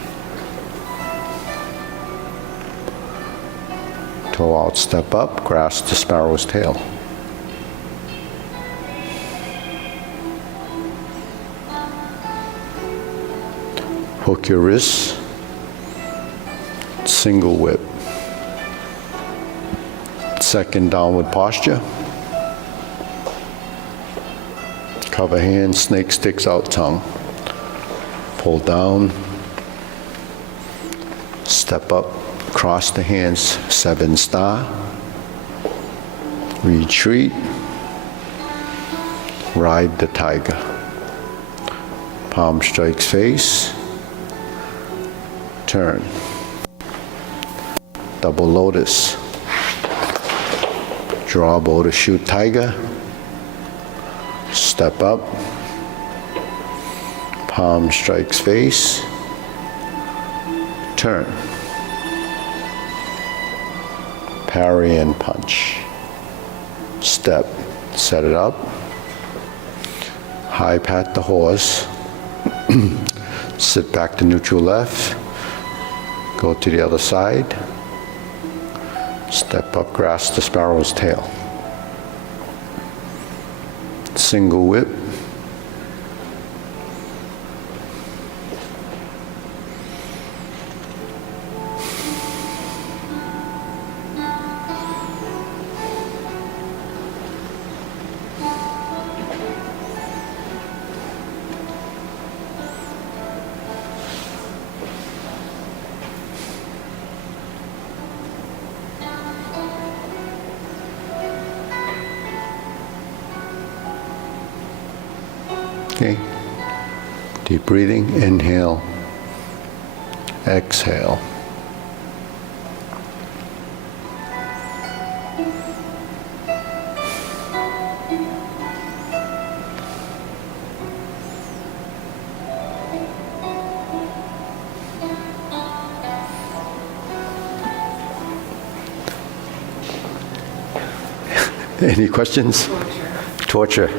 Toe out, step up, grasp the sparrow's tail. Hook your wrists, single whip. Second downward posture. Cover hands, snake sticks out tongue. Pull down. Step up, cross the hands, 7 star. Retreat. Ride the tiger. Palm strikes face. Turn. Double lotus. Draw bow to shoot tiger. Step up. Palm strikes face. Turn. Parry and punch. Step. Set it up. High pat the horse. Sit back to neutral left. Go to the other side. Step up, grasp the sparrow's tail. Single whip. Okay. Deep breathing, inhale, exhale. Any questions? Torture.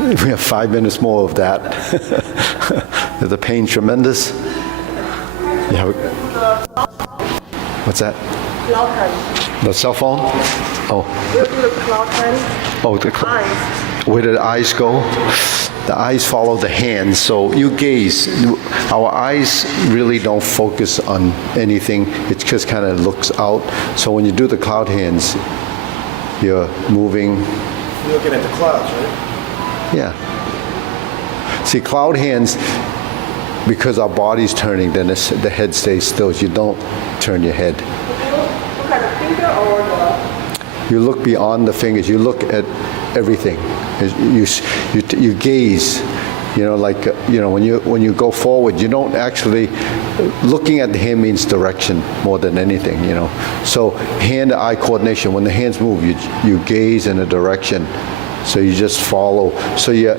We have 5 minutes more of that. Is the pain tremendous? Yeah. What's that? Cloud hand. The cell phone? Oh. We'll do the cloud hand. Oh, the Eyes. where did the eyes go? The eyes follow the hands, so you gaze. Our eyes really don't focus on anything. It just kind of looks out. So when you do the cloud hands, you're moving. You're looking at the clouds, right? Yeah. See, cloud hands, because our body's turning, then the head stays still. You don't turn your head. Look at the finger or the... You look beyond the fingers. You look at everything. You gaze. You know, like when you go forward, you don't actually. Looking at the hand means direction more than anything. You know, so hand-eye coordination. When the hands move, you gaze in a direction. So you just follow. So your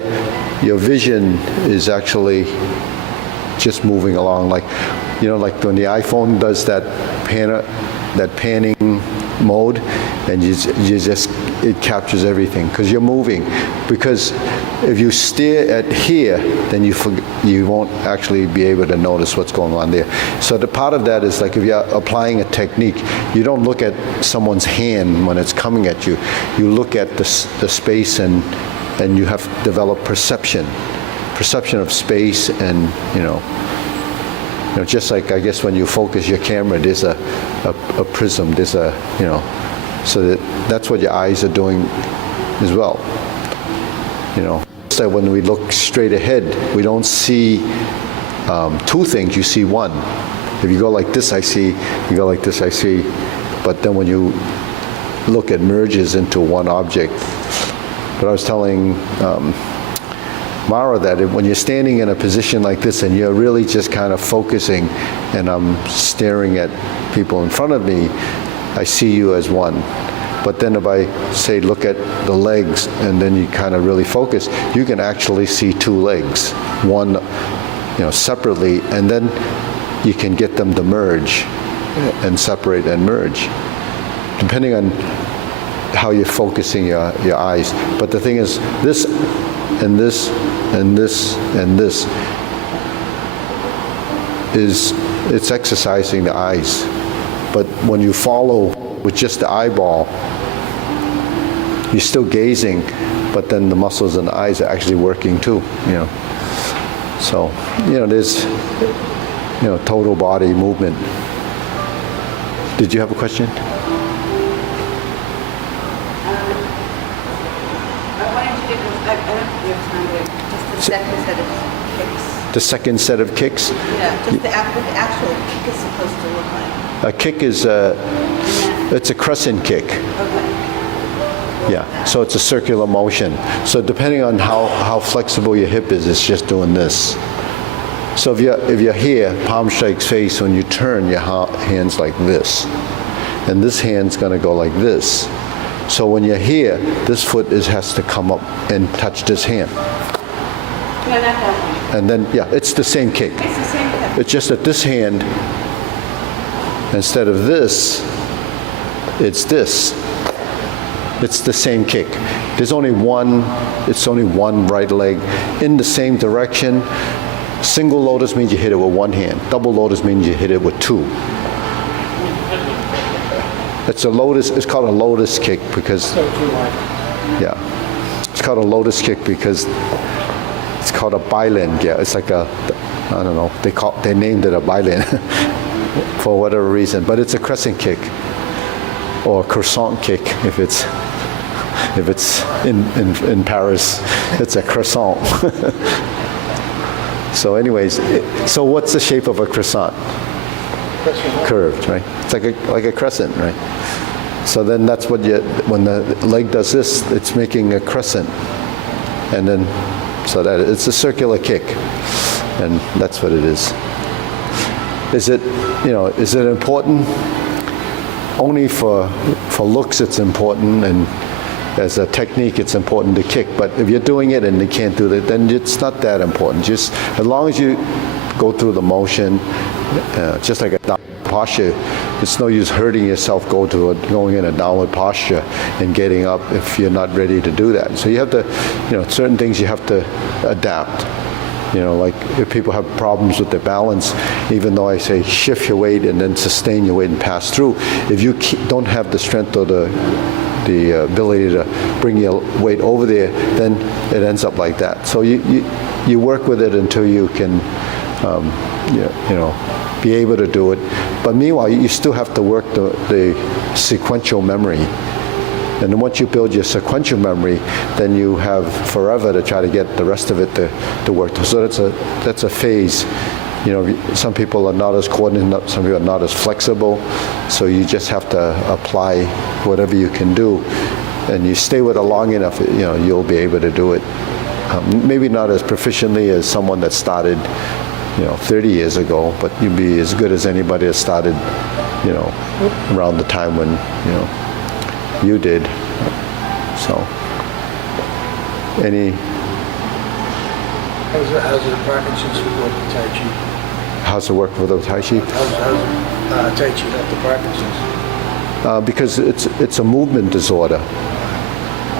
vision is actually just moving along, like like when the iPhone does that panning mode, and it captures everything because you're moving. Because if you stare at here, then you won't actually be able to notice what's going on there. So the part of that is like if you're applying a technique, you don't look at someone's hand when it's coming at you. You look at the space and you have to develop perception of space, and just like I guess when you focus your camera, there's a prism, there's so that's what your eyes are doing as well. So when we look straight ahead, we don't see 2 things, you see one. If you go like this, I see. You go like this, I see. But then when you look, it merges into one object. But I was telling Mara that when you're standing in a position like this and you're really just kind of focusing, and I'm staring at people in front of me, I see you as one. But then if I say look at the legs and then you kind of really focus, you can actually see two legs, one separately, and then you can get them to merge and separate and merge, depending on how you're focusing your eyes. But the thing is, this and this and this and this it's exercising the eyes. But when you follow with just the eyeball, you're still gazing, but then the muscles in the eyes are actually working too, So, there's, total body movement. Did you have a question? I wanted to get this, I don't know if you have time, but just the second set of kicks. The second set of kicks? Yeah, just what the actual kick is supposed to look like. A kick is it's a crescent kick. Okay. Yeah, so it's a circular motion. So depending on how flexible your hip is, it's just doing this. So if you're here, palm strikes face, when you turn your hands like this. And this hand's gonna go like this. So when you're here, this foot has to come up and touch this hand. No, not that one. And then, yeah, it's the same kick. It's the same kick. It's just that this hand, instead of this, it's this. It's the same kick. It's only one right leg in the same direction. Single lotus means you hit it with one hand. Double lotus means you hit it with two. It's called a lotus kick because, yeah. It's called a lotus kick because it's called a bailan. Yeah, it's like I don't know, they named it a bailan for whatever reason, but it's a crescent kick or a croissant kick if it's in Paris, it's a croissant. So anyways, so what's the shape of a croissant? Curved, right? It's like a crescent, right? So then that's what when the leg does this, it's making a crescent. And then, so that it's a circular kick. And that's what it is. Is it important? Only for looks it's important, and as a technique it's important to kick, but if you're doing it and you can't do that, then it's not that important. Just as long as you go through the motion, just like a downward posture, it's no use hurting yourself going in a downward posture and getting up if you're not ready to do that. So you have to, certain things you have to adapt. Like if people have problems with their balance, even though I say shift your weight and then sustain your weight and pass through, if you don't have the strength or the ability to bring your weight over there, then it ends up like that. So you work with it until you can, be able to do it. But meanwhile, you still have to work the sequential memory. And then once you build your sequential memory, then you have forever to try to get the rest of it to work. So that's a phase. Some people are not as coordinated, some people are not as flexible. So you just have to apply whatever you can do. And you stay with it long enough, you'll be able to do it. Maybe not as proficiently as someone that started, 30 years ago, but you'll be as good as anybody that started, around the time when, you did. So, How's it Parkinson's work with Tai Chi? how's it work with the Tai Chi? How's Tai Chi help the Parkinson's? Because it's a movement disorder.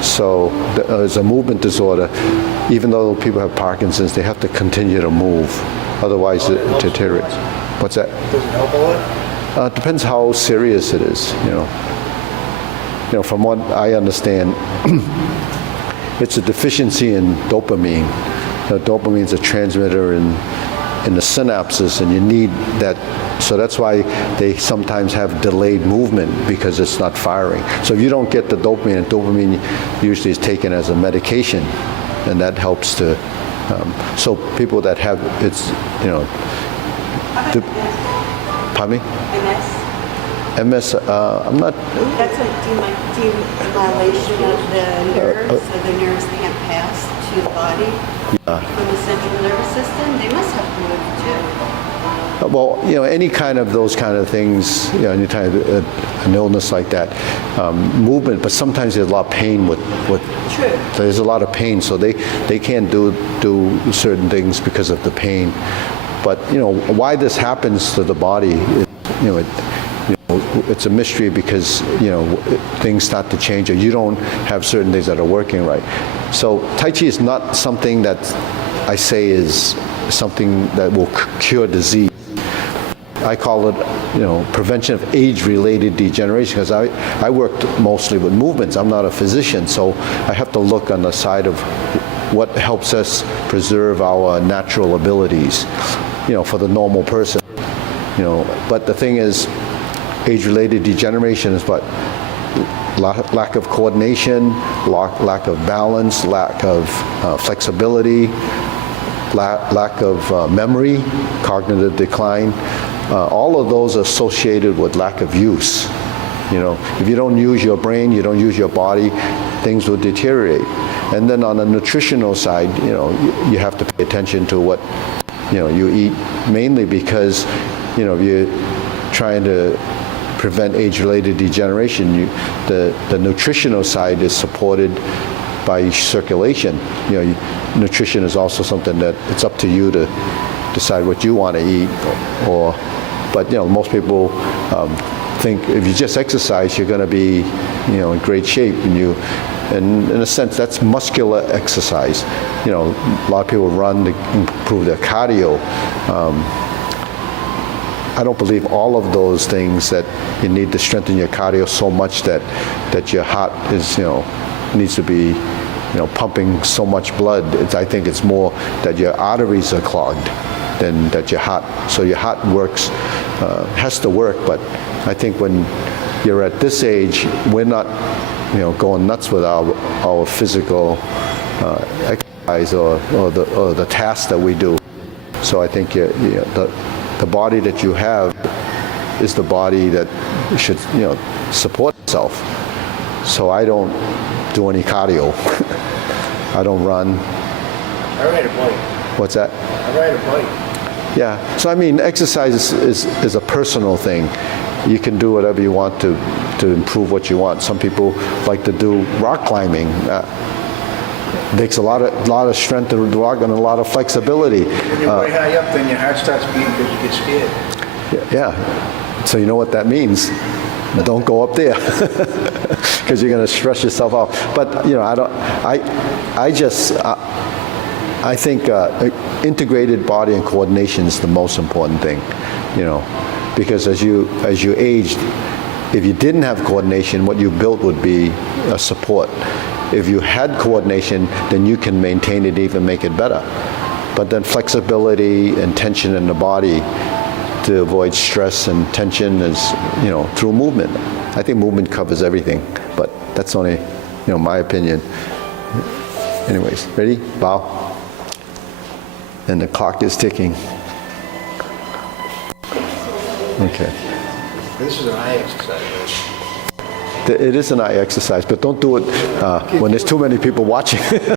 So as a movement disorder, even though people have Parkinson's, they have to continue to move. Otherwise, it deteriorates. What's that? Does it help a lot? It depends how serious it is, from what I understand, it's a deficiency in dopamine. Dopamine is a transmitter in the synapses, and you need that. So that's why they sometimes have delayed movement, because it's not firing. So if you don't get the dopamine, and dopamine usually is taken as a medication, and that helps to. So people that have pardon me? MS, I'm not. That's a demyelination of the nerves, so the nerves can't pass to the body from the central nervous system. They must have to move too. Well, any kind of those kind of things, any kind of an illness like that. Movement, but sometimes there's a lot of pain with True. there's a lot of pain, so they can't do certain things because of the pain. But why this happens to the body, it's a mystery because things start to change, or you don't have certain things that are working right. So Tai Chi is not something that I say is something that will cure disease. I call it, prevention of age-related degeneration, because I worked mostly with movements. I'm not a physician, so I have to look on the side of what helps us preserve our natural abilities, for the normal person. But the thing is, age-related degeneration is what? Lack of coordination, lack of balance, lack of flexibility, lack of memory, cognitive decline. All of those are associated with lack of use. If you don't use your brain, you don't use your body, things will deteriorate. And then on the nutritional side, you have to pay attention to what you eat, mainly because if you're trying to prevent age-related degeneration, the nutritional side is supported by circulation. Nutrition is also something that it's up to you to decide what you want to eat, but most people think if you just exercise, you're going to be in great shape, and in a sense that's muscular exercise. A lot of people run to improve their cardio. I don't believe all of those things, that you need to strengthen your cardio so much that your heart is needs to be pumping so much blood. I think it's more that your arteries are clogged than that your heart. So your heart works, has to work, but I think when you're at this age, we're not going nuts with our physical exercise or the tasks that we do. So I think the body that you have is the body that should support itself. So I don't do any cardio. I don't run. I ride a bike. What's that? I ride a bike. Yeah. So I mean, exercise is a personal thing. You can do whatever you want to improve what you want. Some people like to do rock climbing. Takes a lot of strength to rock and a lot of flexibility. When you're way high up, then your heart starts beating because you get scared. Yeah. So you know what that means. Don't go up there because you're going to stress yourself out. But I think integrated body and coordination is the most important thing. Because as you aged, if you didn't have coordination, what you built would be a support. If you had coordination, then you can maintain it, even make it better. But then flexibility and tension in the body to avoid stress and tension is, through movement. I think movement covers everything, but that's only, my opinion. Anyways, ready? Bow. And the clock is ticking. Okay. This is an eye exercise, right? It is an eye exercise, but don't do it when there's too many people watching.